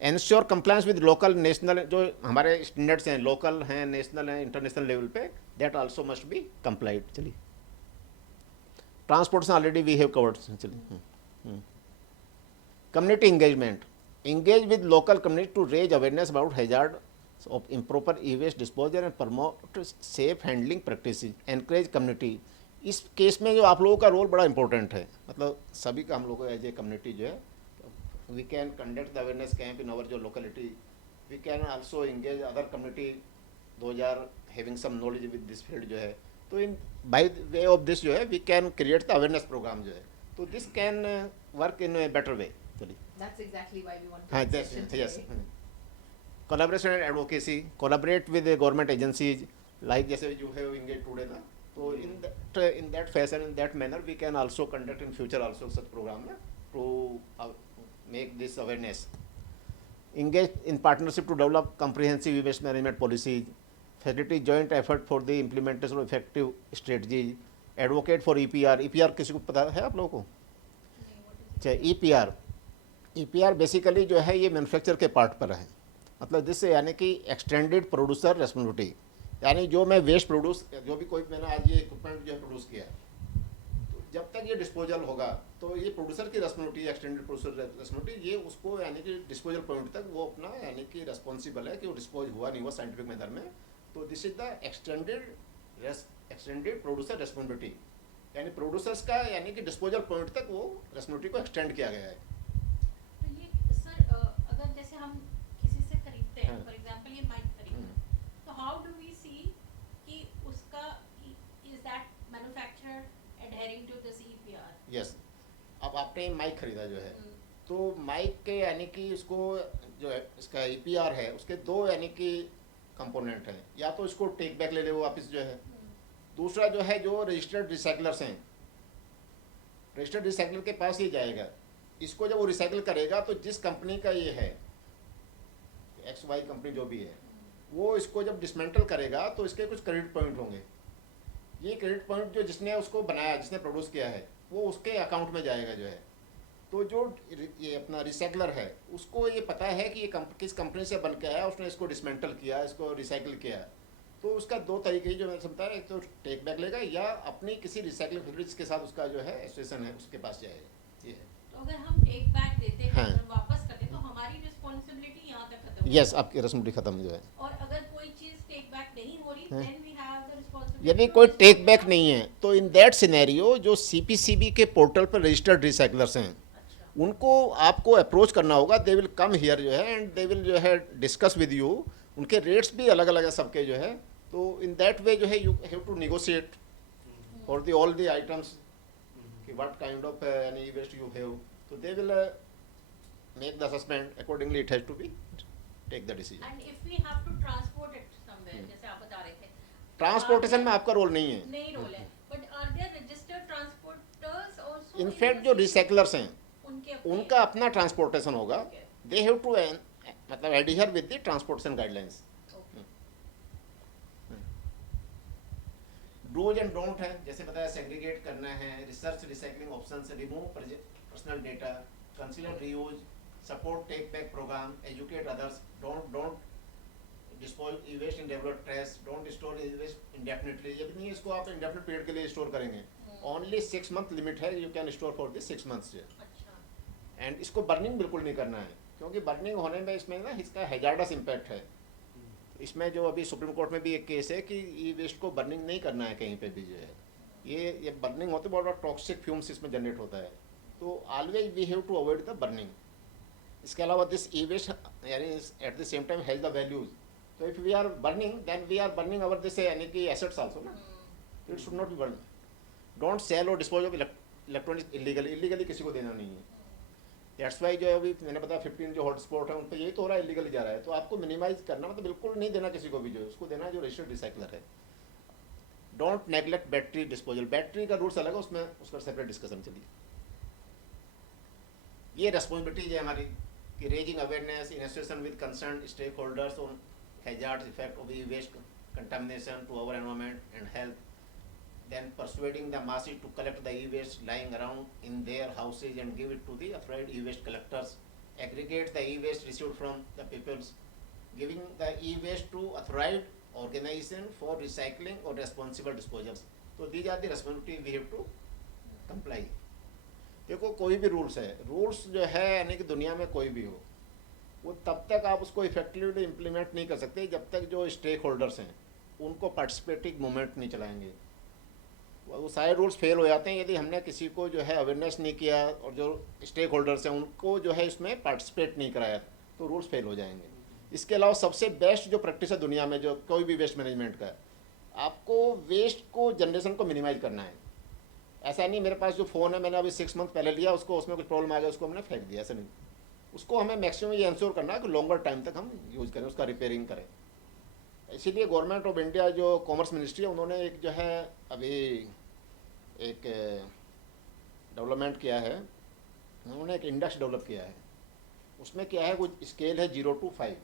ensure compliance with local national जो हमारे standards हैं, लोकल हैं, नेशनल हैं, इंटरनेशनल लेवल पे, that also must be complied. चलिए. Transportation already we have covered. चलिए. Community engagement, engage with local community to raise awareness about hazards of improper e-waste disposal and promote safe handling practices, encourage community. इस case में जो आप लोगों का role बड़ा important है, मतलब सभी का हम लोगों को एज ए कम्युनिटी जो है we can conduct the awareness camp in our जो locality, we can also engage other community those are having some knowledge with this field जो है. तो in by way of this जो है we can create the awareness programme जो है. तो this can work in a better way. चलिए. That's exactly why we want to हाँ, have yes, session yes. today. Collaboration and advocacy, collaborate with the government agencies, like जैसे you have engaged today ना, तो in that fashion, in that manner, we can also conduct in future also such program ना, to make this awareness. Engage in partnership to develop comprehensive e-waste management policies, facilitate joint effort for the implementation of effective strategies, advocate for EPR. EPR किसी को पता है आप लोगों को? अच्छा, EPR. EPR basically जो है ये मैन्युफैक्चर के पार्ट पर है, मतलब जिससे यानी कि एक्सटेंडेड प्रोड्यूसर रेस्पॉन्सिबिलिटी, यानी जो मैं वेस्ट प्रोड्यूस जो भी कोई मैंने आज ये इक्विपमेंट जो है प्रोड्यूस किया तो जब तक ये डिस्पोजल होगा तो ये प्रोड्यूसर की रेस्पॉन्सिबिलिटी, एक्सटेंडेड प्रोड्यूसर रेस्पॉन्सिबिलिटी, ये उसको यानी कि डिस्पोजल पॉइंट तक वो अपना यानी कि रेस्पॉन्सिबल है कि वो डिस्पोज हुआ नहीं हुआ साइंटिफिक मेथड में. तो this is the extended producer responsibility, यानी प्रोड्यूसर्स का यानी कि डिस्पोजल पॉइंट तक वो रेस्पॉन्सिबिलिटी को एक्सटेंड किया गया है. तो ये सर अगर जैसे हम किसी से खरीदते हैं, हाँ. फॉर एग्जांपल ये माइक खरीदते हैं, तो हाउ डू वी सी कि उसका is that manufacturer adhering to this EPR? Yes. अब आपने माइक खरीदा जो है तो माइक के यानी कि इसको जो है इसका ईपीआर है उसके दो यानी कि कंपोनेंट हैं, या तो इसको टेक बैक ले ले वो वापस जो है, दूसरा जो है जो रजिस्टर्ड रिसाइकलर्स हैं, रजिस्टर्ड रिसाइकलर के पास ही जाएगा. इसको जब वो रिसाइकिल करेगा तो जिस कंपनी का ये है XY कंपनी जो भी है वो इसको जब डिसमेंटल करेगा तो इसके कुछ क्रेडिट पॉइंट होंगे. ये क्रेडिट पॉइंट जो जिसने उसको बनाया, जिसने प्रोड्यूस किया है, वो उसके अकाउंट में जाएगा जो है. तो जो ये अपना रिसाइकलर है उसको ये पता है कि ये किस कंपनी से बन के आया, उसने इसको डिसमेंटल किया, इसको रिसाइकिल किया। तो उसका दो तरीके जो मैं समझता है, एक तो टेक बैक लेगा या अपनी किसी रिसाइकलिंग फैसिलिटीज के साथ उसका जो है एसोसिएशन है उसके पास जाएगा। ये है। तो अगर हम टेक बैक देते हैं हाँ। अगर वापस करते हैं तो हमारी रिस्पॉन्सिबिलिटी यहाँ तक खत्म हो यस, जाती है। आपकी रिस्पॉन्सिबिलिटी खत्म जो है। और अगर कोई चीज टेक बैक नहीं हो रही हाँ। Then we have the responsibility. यदि कोई टेक बैक नहीं है तो इन दैट सिनेरियो जो सीपीसीबी के पोर्टल पर रजिस्टर्ड रिसाइकलर्स हैं अच्छा। उनको आपको अप्रोच करना होगा। दे विल कम हियर जो है एंड दे विल जो है डिस्कस विद यू। उनके रेट्स भी अलग अलग है सबके जो है। तो इन दैट वे जो है you have to negotiate for the all the items कि what kind of any waste you have. तो they will make the assessment accordingly. It has to be take the decision. And if we have to transport it somewhere जैसे आप बता रहे थे transportation में आपका role नहीं है। नहीं रोल है but are there registered transporters also in fact जो रिसाइकलर्स हैं उनके अपने उनका अपना ट्रांसपोर्टेशन होगा। Okay. दे हैव टू मतलब adhere with the transportation guidelines. Okay. Do's and don't है, जैसे बताया सेग्रीगेट करना है, रिसर्च रिसाइकलिंग ऑप्शन से remove personal data, consider reuse, support take back programme, educate others, don't dispose e waste in developed trace, don't store e waste indefinitely. ये भी नहीं इसको आप इंडेफिनिट पीरियड के लिए स्टोर करेंगे। ओनली 6 मंथ लिमिट है, you can store for this 6 months. अच्छा। एंड इसको बर्निंग बिल्कुल नहीं करना है क्योंकि बर्निंग होने में इसमें ना इसका हैजार्डस इम्पैक्ट है। इसमें जो अभी सुप्रीम कोर्ट में भी एक केस है कि ई वेस्ट को बर्निंग नहीं करना है कहीं पे भी जो है। ये बर्निंग होते बहुत बड़ा टॉक्सिक फ्यूम्स इसमें जनरेट होता है। तो always we have to avoid the burning. इसके अलावा दिस ई वेस्ट यानी at the same time has the values. तो if we are burning then we are burning our this यानी कि एसेट्स आल्सो ना। It should not be burn. Don't sell और dispose of electronics illegally किसी को देना नहीं है। दैट्स वाई जो है अभी मैंने बताया 15 जो हॉटस्पॉट है उन पर यही तो हो रहा है, इलीगली जा रहा है। तो आपको मिनिमाइज करना मतलब बिल्कुल नहीं देना किसी को भी, जो है उसको देना है जो रजिस्टर्ड रिसाइकलर है। Don't neglect battery disposal. Battery का रूल्स अलग है, उसमें उसका सेपरेट डिस्कशन चलिए। ये रेस्पॉन्सिबिलिटी है हमारी कि raising awareness in association with concern stakeholders on hazards effect of e waste contamination to our environment and health. Then persuading the masses to collect the e-waste lying around in their houses and give it to the authorized e-waste collectors. Aggregate the e-waste received from the peoples. Giving the e-waste to authorized organization for recycling or responsible disposals. So these are the responsibility we have to comply. देखो कोई भी rules है, rules जो है यानी कि दुनिया में कोई भी हो वो तब तक आप उसको इफेक्टिवली इम्प्लीमेंट नहीं कर सकते जब तक जो स्टेक होल्डर्स हैं उनको पार्टिसिपेटिव मूवमेंट नहीं चलाएंगे। वो सारे रूल्स फेल हो जाते हैं यदि हमने किसी को जो है अवेयरनेस नहीं किया और जो स्टेक होल्डर्स हैं उनको जो है इसमें पार्टिसिपेट नहीं कराया तो रूल्स फेल हो जाएंगे। इसके अलावा सबसे बेस्ट जो प्रैक्टिस है दुनिया में जो कोई भी वेस्ट मैनेजमेंट का, आपको वेस्ट को जनरेशन को मिनिमाइज करना है। ऐसा नहीं मेरे पास जो फ़ोन है मैंने अभी 6 मंथ पहले लिया, उसको उसमें कुछ प्रॉब्लम आ गया उसको हमने फेंक दिया, ऐसा नहीं। उसको हमें मैक्सिमम ये इंश्योर करना है कि लॉन्गर टाइम तक हम यूज़ करें, उसका रिपेयरिंग करें। इसीलिए गवर्नमेंट ऑफ इंडिया जो कॉमर्स मिनिस्ट्री है उन्होंने एक जो है अभी एक डेवलपमेंट किया है, उन्होंने एक इंडेक्स डेवलप किया है। उसमें क्या है, कुछ स्केल है 0 to 5।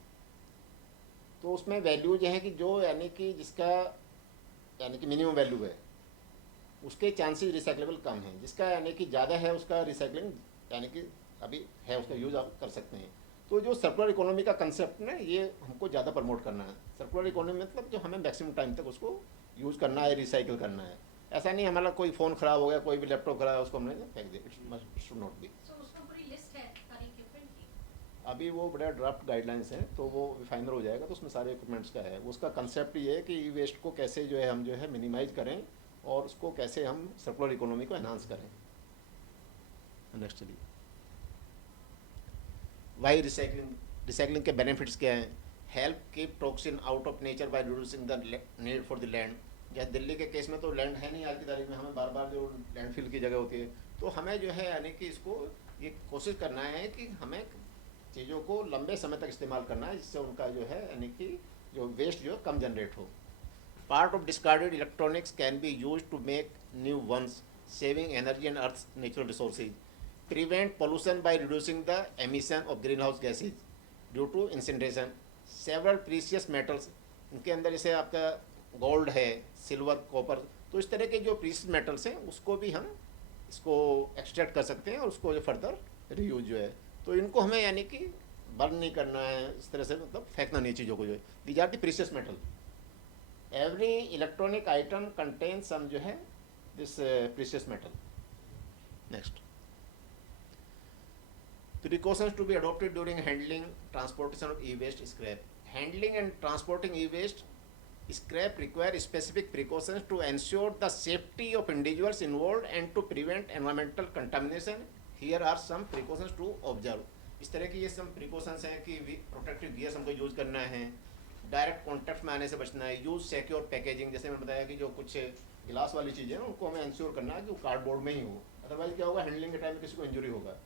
तो उसमें वैल्यूज है कि जो यानी कि जिसका यानी कि मिनिमम वैल्यू है उसके चांसेस रिसाइकलेबल कम है, जिसका यानी कि ज़्यादा है उसका रिसाइकलिंग यानी कि अभी है उसका यूज़ आप कर सकते हैं। तो जो सर्कुलर इकोनॉमी का कंसेप्ट ना ये हमको ज़्यादा प्रमोट करना है। सर्कुलर इकोनॉमी मतलब जो हमें मैक्सिमम टाइम तक उसको यूज़ करना है, रिसाइकिल करना है। ऐसा नहीं हमारा कोई फ़ोन ख़राब हो गया, कोई भी लैपटॉप ख़राब है उसको हमने फेंक दिया, इट शुड नॉट बी। सो उसमें पूरी लिस्ट है सारी इक्विपमेंट की। अभी वो बड़ा ड्राफ्ट गाइडलाइंस हैं तो वो फाइनल हो जाएगा तो उसमें सारे इक्विपमेंट्स का है। उसका कंसेप्ट ये है कि ई वेस्ट को कैसे जो है हम जो है मिनिमाइज करें और उसको कैसे हम सर्कुलर इकोनॉमी को एनहांस करें। नेक्स्ट चलिए, वाई रिसाइकलिंग के बेनिफिट्स क्या हैं। Help keep toxin out of nature by reducing the need for the land. जैसे दिल्ली के केस में तो लैंड है नहीं आज की तारीख में, हमें बार बार जो लैंडफिल की जगह होती है, तो हमें जो है यानी कि इसको ये कोशिश करना है कि हमें चीज़ों को लंबे समय तक इस्तेमाल करना है जिससे उनका जो है यानी कि जो वेस्ट जो कम जनरेट हो। Part of discarded electronics can be use to make new ones, saving energy and earth natural resources. Prevent pollution by reducing the emission of greenhouse gases due to incineration. Several precious metals, इनके अंदर जैसे आपका gold है, silver, copper, तो इस तरह के जो प्रीशियस मेटल्स हैं उसको भी हम इसको एक्सट्रैक्ट कर सकते हैं और उसको जो फर्दर रीयूज जो है, तो इनको हमें यानी कि बर्न नहीं करना है, इस तरह से मतलब फेंकना नहीं चीज़ों को जो है. These are the precious metal. Every electronic item contain some जो है this precious metal. Next. Precautions to be adopted during handling, transportation of e-waste scrap. Handling and transporting e-waste scrap require specific precautions to ensure the safety of individuals involved and to prevent environmental contamination. Here are some precautions to observe. इस तरह की ये some precautions हैं कि protective gears हमको use करना है, direct contact में आने से बचना है, यूज़ सिक्योर पैकेजिंग. जैसे मैंने बताया कि जो कुछ गिलास वाली चीज़ें हैं उनको हमें इंश्योर करना है कि वो कार्डबोर्ड में ही हो, अदरवाइज क्या होगा, हैंडलिंग के टाइम में किसी को इंजरी होगा.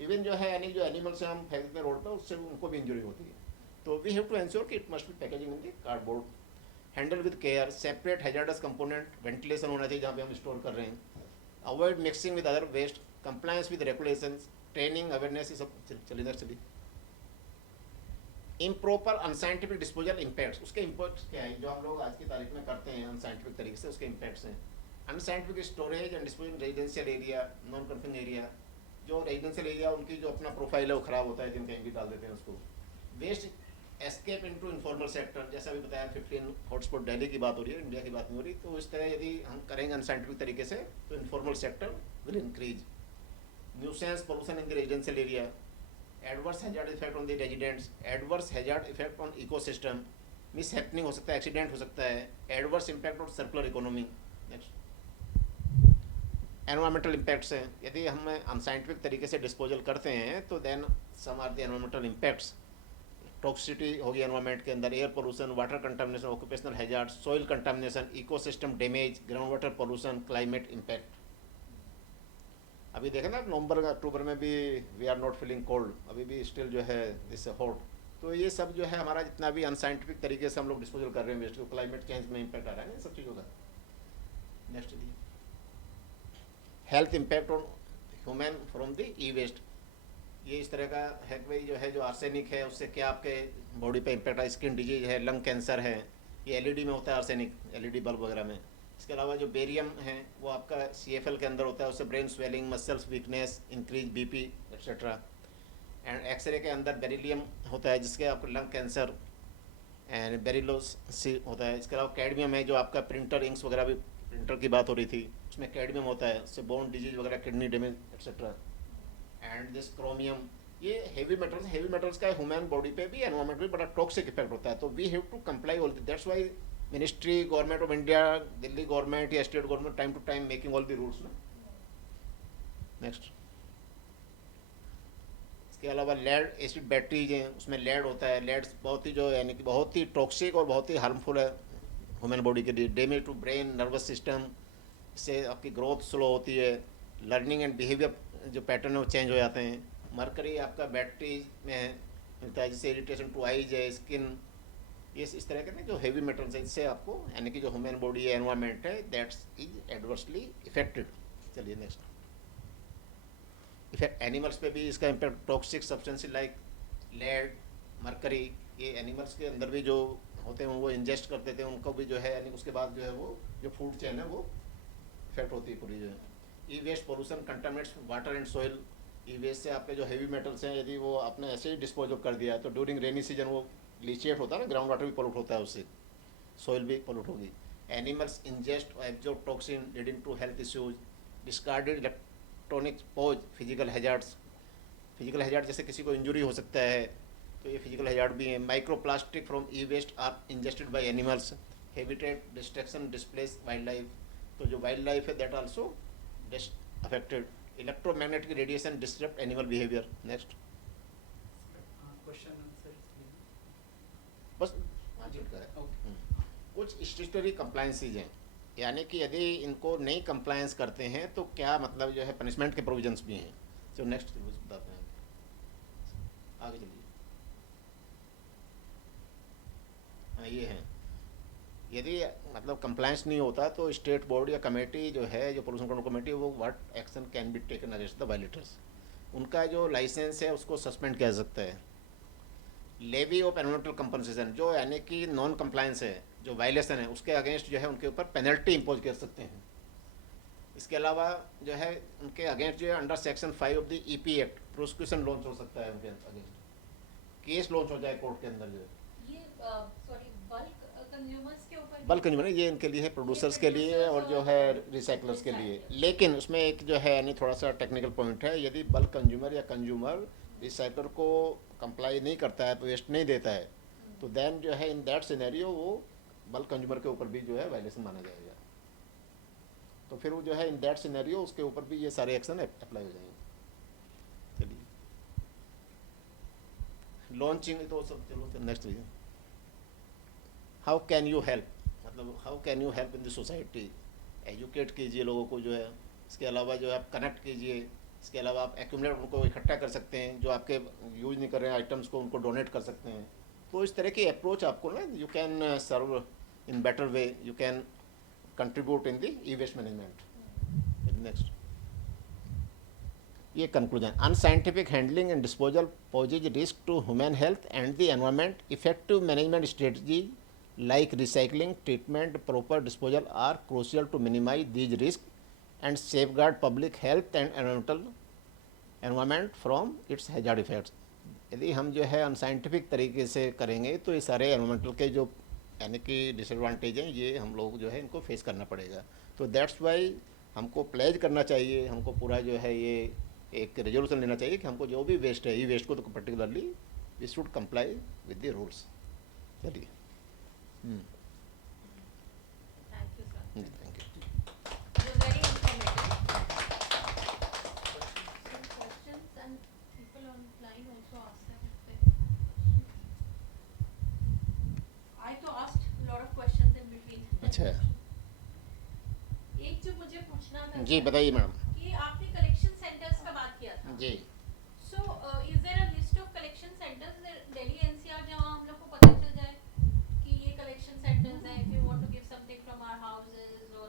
इवन जो है यानी जो एनिमल्स हम फेंकते हैं रोड पर, उससे उनको भी इंजरी होती है. तो वी हैव टू एंश्योर कि it must be packaging in the cardboard. Handle with care, separate hazardous component, ventilation होना चाहिए जहाँ पे हम स्टोर कर रहे हैं. Avoid mixing with other waste, compliance with regulations, training, awareness, ये सब चलिए. Improper unscientific disposal impacts. उसके इम्पैक्ट्स क्या है जो हम लोग आज की तारीख में करते हैं अनसाइंटिफिक तरीके से, उसके इम्पैक्ट्स हैं. Unscientific storage and disposal residential area, non confined area. जो रेजिडेंशियल एरिया उनकी जो अपना प्रोफाइल है वो ख़राब होता है, जिन कहीं भी डाल देते हैं उसको. Waste escape into informal sector, जैसा भी बताया 15 हॉटस्पॉट दिल्ली की बात हो रही है, इंडिया की बात नहीं हो रही. तो इस तरह यदि हम करेंगे अनसाइंटिफिक तरीके से तो informal sector will increase. Nuisance pollution in the residential area, adverse hazard effect on the residents, adverse hazard effect on ecosystem, miss happening हो सकता है, एक्सीडेंट हो सकता है, adverse impact on circular economy. Next. Environmental impacts हैं. यदि हम unscientific तरीके से डिस्पोजल करते हैं तो then some are the environmental impacts. Toxicity होगी एनवायरमेंट के अंदर, air pollution, water contamination, occupational hazard, soil contamination, ecosystem damage, ground water pollution, climate impact. अभी देखें ना नवंबर अक्टूबर में भी we are not feeling cold, अभी भी स्टिल जो है दिस हॉट. तो ये सब जो है हमारा जितना भी अनसाइंटिफिक तरीके से हम लोग डिस्पोजल कर रहे हैं वेस्ट को, क्लाइमेट चेंज में इम्पैक्ट आ रहा है इन सब चीज़ों का. Next the health impact on human from the e waste. ये इस तरह का है कि भाई जो है जो आर्सेनिक है उससे क्या आपके बॉडी पे इम्पैक्ट है. स्किन डिजीज है, लंग कैंसर है, ये एलईडी में होता है आर्सेनिक, एलईडी बल्ब वगैरह में. इसके अलावा जो बेरियम है वो आपका CFL के अंदर होता है, उससे brain swelling, muscles weakness, increase BP etcetera. And x ray के अंदर बेरिलियम होता है जिसके आपको लंग कैंसर एंड बेरिलोसिस होता है. इसके अलावा कैडमियम है जो आपका प्रिंटर इंक्स वगैरह भी, प्रिंटर की बात हो रही थी, उसमें कैडमियम होता है, उससे बोन डिजीज वगैरह, kidney damage etcetera. And this chromium, ये हेवी मेटल्स का ह्यूमन बॉडी पे भी एनवायरमेंट पे बड़ा टॉक्सिक इफेक्ट होता है. तो we have to comply all. That's why ministry, government of India, Delhi government या state government time to time making all the rules. Next. इसके अलावा लेड एसिड बैटरीज हैं, उसमें लेड होता है. लेड बहुत ही जो यानी कि बहुत ही टॉक्सिक और बहुत ही हार्मफुल है ह्यूमन बॉडी के लिए. Damage to brain, nervous system, इससे आपकी ग्रोथ स्लो होती है, लर्निंग एंड बिहेवियर जो पैटर्न है वो चेंज हो जाते हैं. मरकरी आपका बैटरी में मिलता है जिससे इरिटेशन टू आइज है, स्किन, ये इस तरह के ना जो हेवी मेटल्स है इससे आपको यानी कि जो ह्यूमन बॉडी है, एनवायरनमेंट है, दैट्स इज एडवर्सली इफेक्टेड. चलिए नेक्स्ट. इफेक्ट एनिमल्स पे भी इसका impact. Toxic substance like lead, mercury, ये एनिमल्स के अंदर भी जो होते हैं वो इंजेस्ट करते थे, उनको भी जो है यानी उसके बाद जो है वो जो फूड चेन है वो इफेक्ट होती है पूरी जो है. E waste pollution contaminates water and soil. E waste से आपके जो हेवी मेटल्स हैं यदि वो आपने ऐसे ही डिस्पोज ऑफ कर दिया तो ड्यूरिंग रेनी सीजन वो लीचिएट होता है ना, ग्राउंड वाटर भी पोल्यूट होता है उससे, सॉइल भी पोल्यूट होगी. एनिमल्स इंजेस्ट और absorb toxin leading to health issues. Discarded electronic pose, physical hazards. Physical hazard जैसे किसी को इंजरी हो सकता है तो ये फिजिकल हैजार्ड भी हैं. Microplastic from e waste are ingested by animals. Habitat destruction displace wildlife. तो जो वाइल्ड लाइफ है that also affected. Electromagnetic radiation disturb animal behaviour. Next. Question answer बस हाँ जी का है. कुछ स्टेटरी कंप्लायंसेज हैं, यानी कि यदि इनको नहीं कंप्लायंस करते हैं तो क्या मतलब जो है पनिशमेंट के प्रोविजंस भी हैं. जो नेक्स्ट बताते हैं, आगे चलिए. हाँ ये हैं. यदि मतलब कंप्लायंस नहीं होता तो स्टेट बोर्ड या कमेटी जो है, जो पोल्यूशन कंट्रोल कमेटी, वो what action can be taken against the violators. उनका जो लाइसेंस है उसको सस्पेंड किया जा सकता है. लेवी ऑफ एनवायरमेंटल कंपनसेशन, जो यानी कि नॉन कंप्लायंस है, जो वायलेशन है, उसके अगेंस्ट जो है उनके ऊपर पेनल्टी इम्पोज कर सकते हैं. इसके अलावा जो है उनके अगेंस्ट जो है under section 5 of the EP act prosecution launch हो सकता है उनके अगेंस्ट, केस लॉन्च हो जाए कोर्ट के अंदर जो है। ये सॉरी बल्क कंज्यूमर्स के ऊपर बल्क कंज्यूमर ये इनके लिए है, प्रोड्यूसर्स के लिए और जो है रिसाइकलर्स के लिए। लेकिन उसमें एक जो है यानी थोड़ा सा टेक्निकल पॉइंट है, यदि बल्क कंज्यूमर या कंज्यूमर रिसाइकलर को कंप्लाई नहीं करता है, वेस्ट नहीं देता है, तो देन जो है इन दैट सिनेरियो वो बल्क कंज्यूमर के ऊपर भी जो है वायलेशन माना जाएगा। तो फिर वो जो है इन दैट सिनेरियो उसके ऊपर भी ये सारे एक्शन अप्लाई हो जाएंगे। चलिए लॉन्चिंग तो सब चलो next reason. How can you help, मतलब how can you help in the society, educate कीजिए लोगों को जो है। इसके अलावा जो है आप कनेक्ट कीजिए, इसके अलावा आप एक्यूमुलेट उनको इकट्ठा कर सकते हैं, जो आपके यूज नहीं कर रहे हैं आइटम्स को उनको डोनेट कर सकते हैं। तो इस तरह की अप्रोच आपको ना you can serve in better way, you can contribute in the e waste management. Next ये conclusion, unscientific handling and disposal poses risk to human health and the environment. Effective management strategy like recycling, treatment, proper disposal are crucial to minimize these risks and safeguard public health and environment from its hazard effects। यदि हम जो है unscientific तरीके से करेंगे तो ये सारे एनवायरमेंटल के जो यानी कि डिसएडवांटेज हैं ये हम लोग जो है इनको फेस करना पड़ेगा। तो दैट्स वाई हमको प्लेज करना चाहिए, हमको पूरा जो है ये एक रेजोल्यूशन लेना चाहिए कि हमको जो भी वेस्ट है, ई वेस्ट को तो particularly we should comply with the rules. चलिए thank you sir, thank you. it was very informative. Some questions and people online also ask them if they have questions. I तो asked a lot of questions in between. अच्छा एक जो मुझे पूछना था जी sir, बताइए madam. कि आपने कलेक्शन सेंटर्स का बात किया था। जी So, is there a list of collection centers in Delhi NCR जहाँ हम लोग को पता चल जाए कि ये collection centers हैं, if you want to give something from our houses or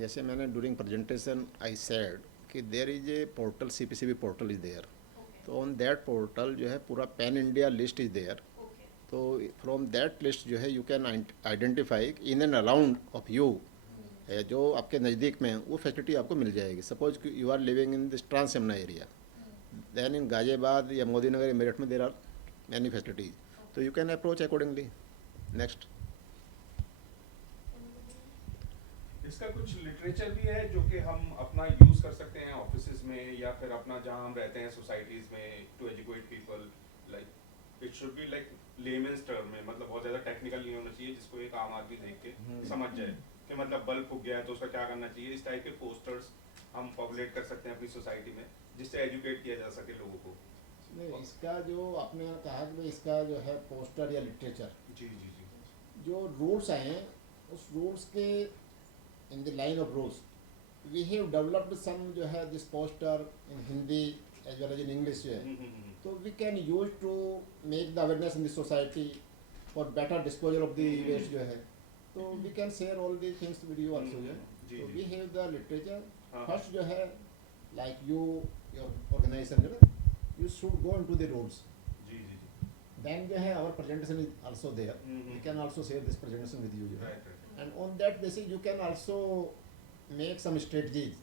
जैसे मैंने ड्यूरिंग प्रेजेंटेशन आई सेड कि there is a portal, CPCB portal is there. okay, तो ऑन दैट पोर्टल जो है पूरा pan India list is there. okay, तो from that list जो है you can identify in and around of you जो आपके नज़दीक में है वो फैसिलिटी आपको मिल जाएगी। सपोज कि you are living in this trans Yamuna area, then in Ghaziabad या मोदी नगर या मेरठ में देर आर मैनी फैसिलिटीज, तो you can approach accordingly. Next इसका कुछ लिटरेचर भी है जो कि हम अपना यूज कर सकते हैं ऑफिसेज में या फिर अपना जहां हम रहते हैं सोसाइटीज में, to educate people, like it should be like layman's term में, मतलब बहुत ज्यादा टेक्निकल नहीं होना चाहिए जिसको एक आम आदमी देख के समझ जाए कि मतलब बल्ब फूक गया है तो उसका क्या करना चाहिए। इस टाइप के पोस्टर्स हम पब्लिश कर सकते हैं अपनी सोसाइटी में जिससे एजुकेट किया जा सके लोगों को। नहीं, इसका जो आपने कहा कि भाई इसका जो है पोस्टर या लिटरेचर, जी जी जी जो रूल्स आए हैं उस रूल्स के in the line of rules we have developed some जो है this poster in Hindi as well as in English जो है, तो we can use to make the awareness in the society for better disposal of the waste जो है। तो we can share all the things with you also जो है। जी, तो जी। वी हैव द लिटरेचर हाँ। फर्स्ट जो है लाइक यू योर ऑर्गेनाइजेशन जो है you should go into the roles, ji ji ji then जो है our presentation is also there, we can also share this presentation with you जो है। Right right and on that basis you can also make some strategies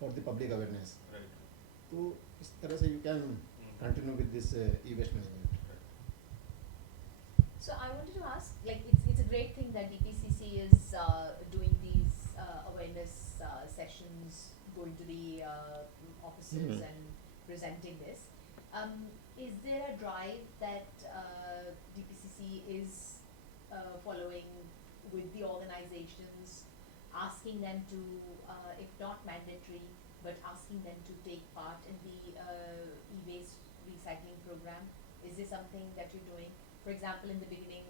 for the public awareness। Right तो इस तरह से you can continue with this e-waste management। So I wanted to ask, like, it's a great thing that DPCC is doing these awareness sessions, going to the offices Mhm. and presenting this. Is there a drive that DPCC is following with the organizations, asking them to, if not mandatory, but asking them to take part in the e-waste recycling program? Is this something that you're doing? For example, in the beginning,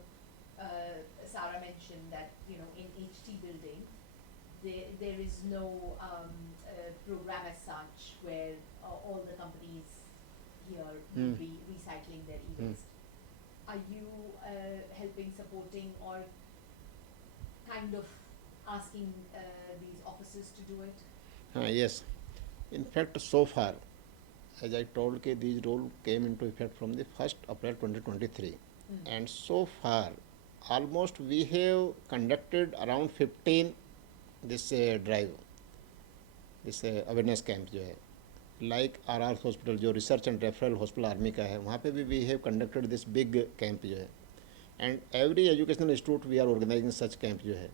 Sarah mentioned that, you know, in HT building, there is no program as such where all the companies here will be recycling their e-waste. Are you helping, supporting, or kind of asking these offices to do it? Yes, in fact so far as I told कि these rules came into effect from the 1st April 2023 and so far almost we have conducted around 15 this drive, this awareness camp जो है, like R hospital जो research and referral hospital army का है, वहाँ पे भी we have conducted this big camp जो है, and every educational institute we are organizing such camp जो है,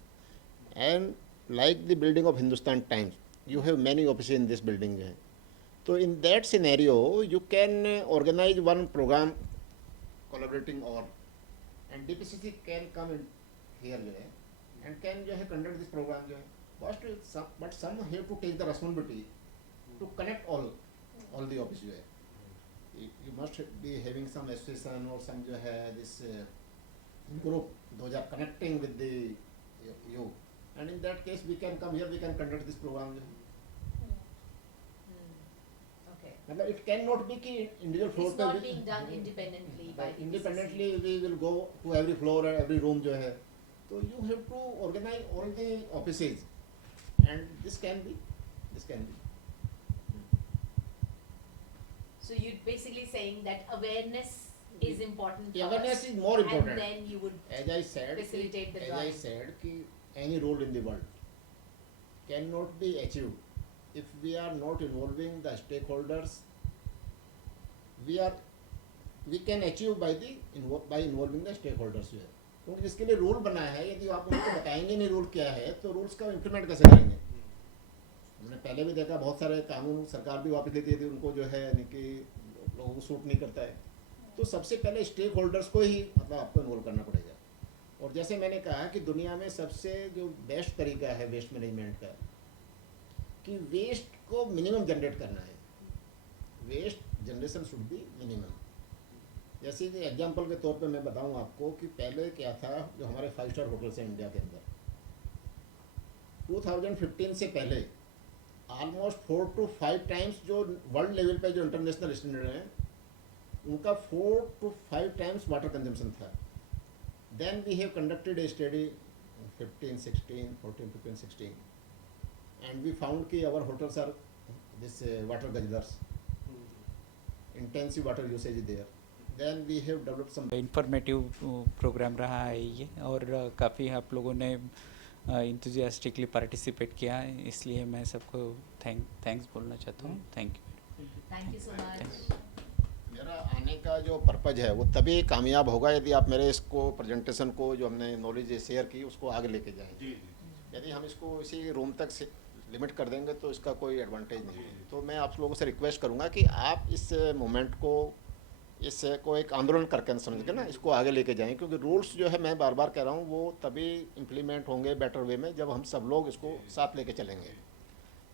and like the building of Hindustan Times you have many office in this building जो है, तो in that scenario you can organize one programme collaborating और and DPCC can come in here जो है and can जो है कंडक्ट दिस प्रोग्राम जो है, but some have to take the responsibility to connect all the office जो है, you must be having some association or some जो है this group, those are connecting with the you, and in that case we can come here, we can conduct this program जो है, Okay. मतलब it cannot be कि individual floor It's पे not being done independently by the independently we will go to every floor and every room जो है, तो you have to organize all the offices and this can be. So you're basically saying that awareness is important Yeah, awareness first, is more important. and then you would As I said, facilitate the as I drive. said, कि any role in the world cannot be achieved if we are not involving the stakeholders. We can achieve by involving the stakeholders here. क्योंकि जिसके लिए rule बना है, यदि आप उनको बताएंगे नहीं रूल क्या है, तो रूल्स का इम्प्लीमेंट कैसे करेंगे? हमने पहले भी देखा बहुत सारे कानून सरकार भी वापस लेती थी, उनको जो है यानी कि लोगों को सूट नहीं करता है, तो सबसे पहले स्टेक होल्डर्स को ही मतलब आपको इन्वॉल्व करना पड़ेगा। और जैसे मैंने कहा कि दुनिया में सबसे जो बेस्ट तरीका है वेस्ट मैनेजमेंट का, कि वेस्ट को मिनिमम जनरेट करना है, waste generation should be minimum. जैसे कि एग्जांपल के तौर पे मैं बताऊं आपको कि पहले क्या था, जो हमारे 5 स्टार होटल्स हैं इंडिया के अंदर, 2015 से पहले ऑलमोस्ट 4 to 5 टाइम्स जो वर्ल्ड लेवल पे जो इंटरनेशनल स्टैंडर्ड हैं, उनका 4 to 5 टाइम्स वाटर कंजम्पशन था। Then we have conducted a study 14, 15, 16 and we found कि our hotels are this water guzzlers, intensive water usage there. Then we have developed some informative programme रहा है ये, और काफ़ी आप लोगों ने इंथुजियास्टिकली पार्टिसिपेट किया है, इसलिए मैं सबको थैंक्स बोलना चाहता हूँ। Thank you. Thank you so much. Thanks. मेरा आने का जो पर्पज़ है वो तभी कामयाब होगा यदि आप मेरे इसको प्रेजेंटेशन को जो हमने नॉलेज शेयर की उसको आगे लेके जाएं। जी जी यदि हम इसको इसी रूम तक से लिमिट कर देंगे तो इसका कोई एडवांटेज नहीं है। तो मैं आप लोगों से रिक्वेस्ट करूंगा कि आप इस मोमेंट को इसको एक आंदोलन करके समझ के ना इसको आगे लेके जाएं, क्योंकि रूल्स जो है मैं बार बार कह रहा हूँ वो तभी इम्प्लीमेंट होंगे बेटर वे में जब हम सब लोग इसको साथ लेके चलेंगे।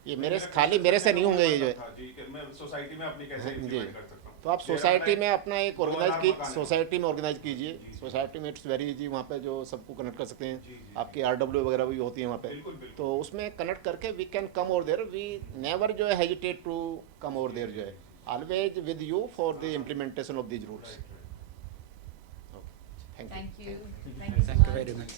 ये खाली मेरे से नहीं होंगे ये जो है। जी कि मैं सोसाइटी में अपनी कैसे हाँ, जी। इम्प्लीमेंट कर सकता हूँ। तो आप मेरा सोसाइटी अपना में अपना एक दो ऑर्गेनाइज हजार की मकान है। सोसाइटी में ऑर्गेनाइज कीजिए। जी, जी। सोसाइटी में इट्स वेरी इजी, वहाँ पे जो सबको कनेक्ट कर सकते जी, हैं। जी। आपकी RW वगैरह भी होती है वहाँ पे, बिल्कुल बिल्कुल। तो उसमें कनेक्ट करके we can come over there, we never जो है hesitate to come over there जो है, always with you for the implementation of these rules. Right, right. Thank you. Thank you. Thank you so thank you much. Very much.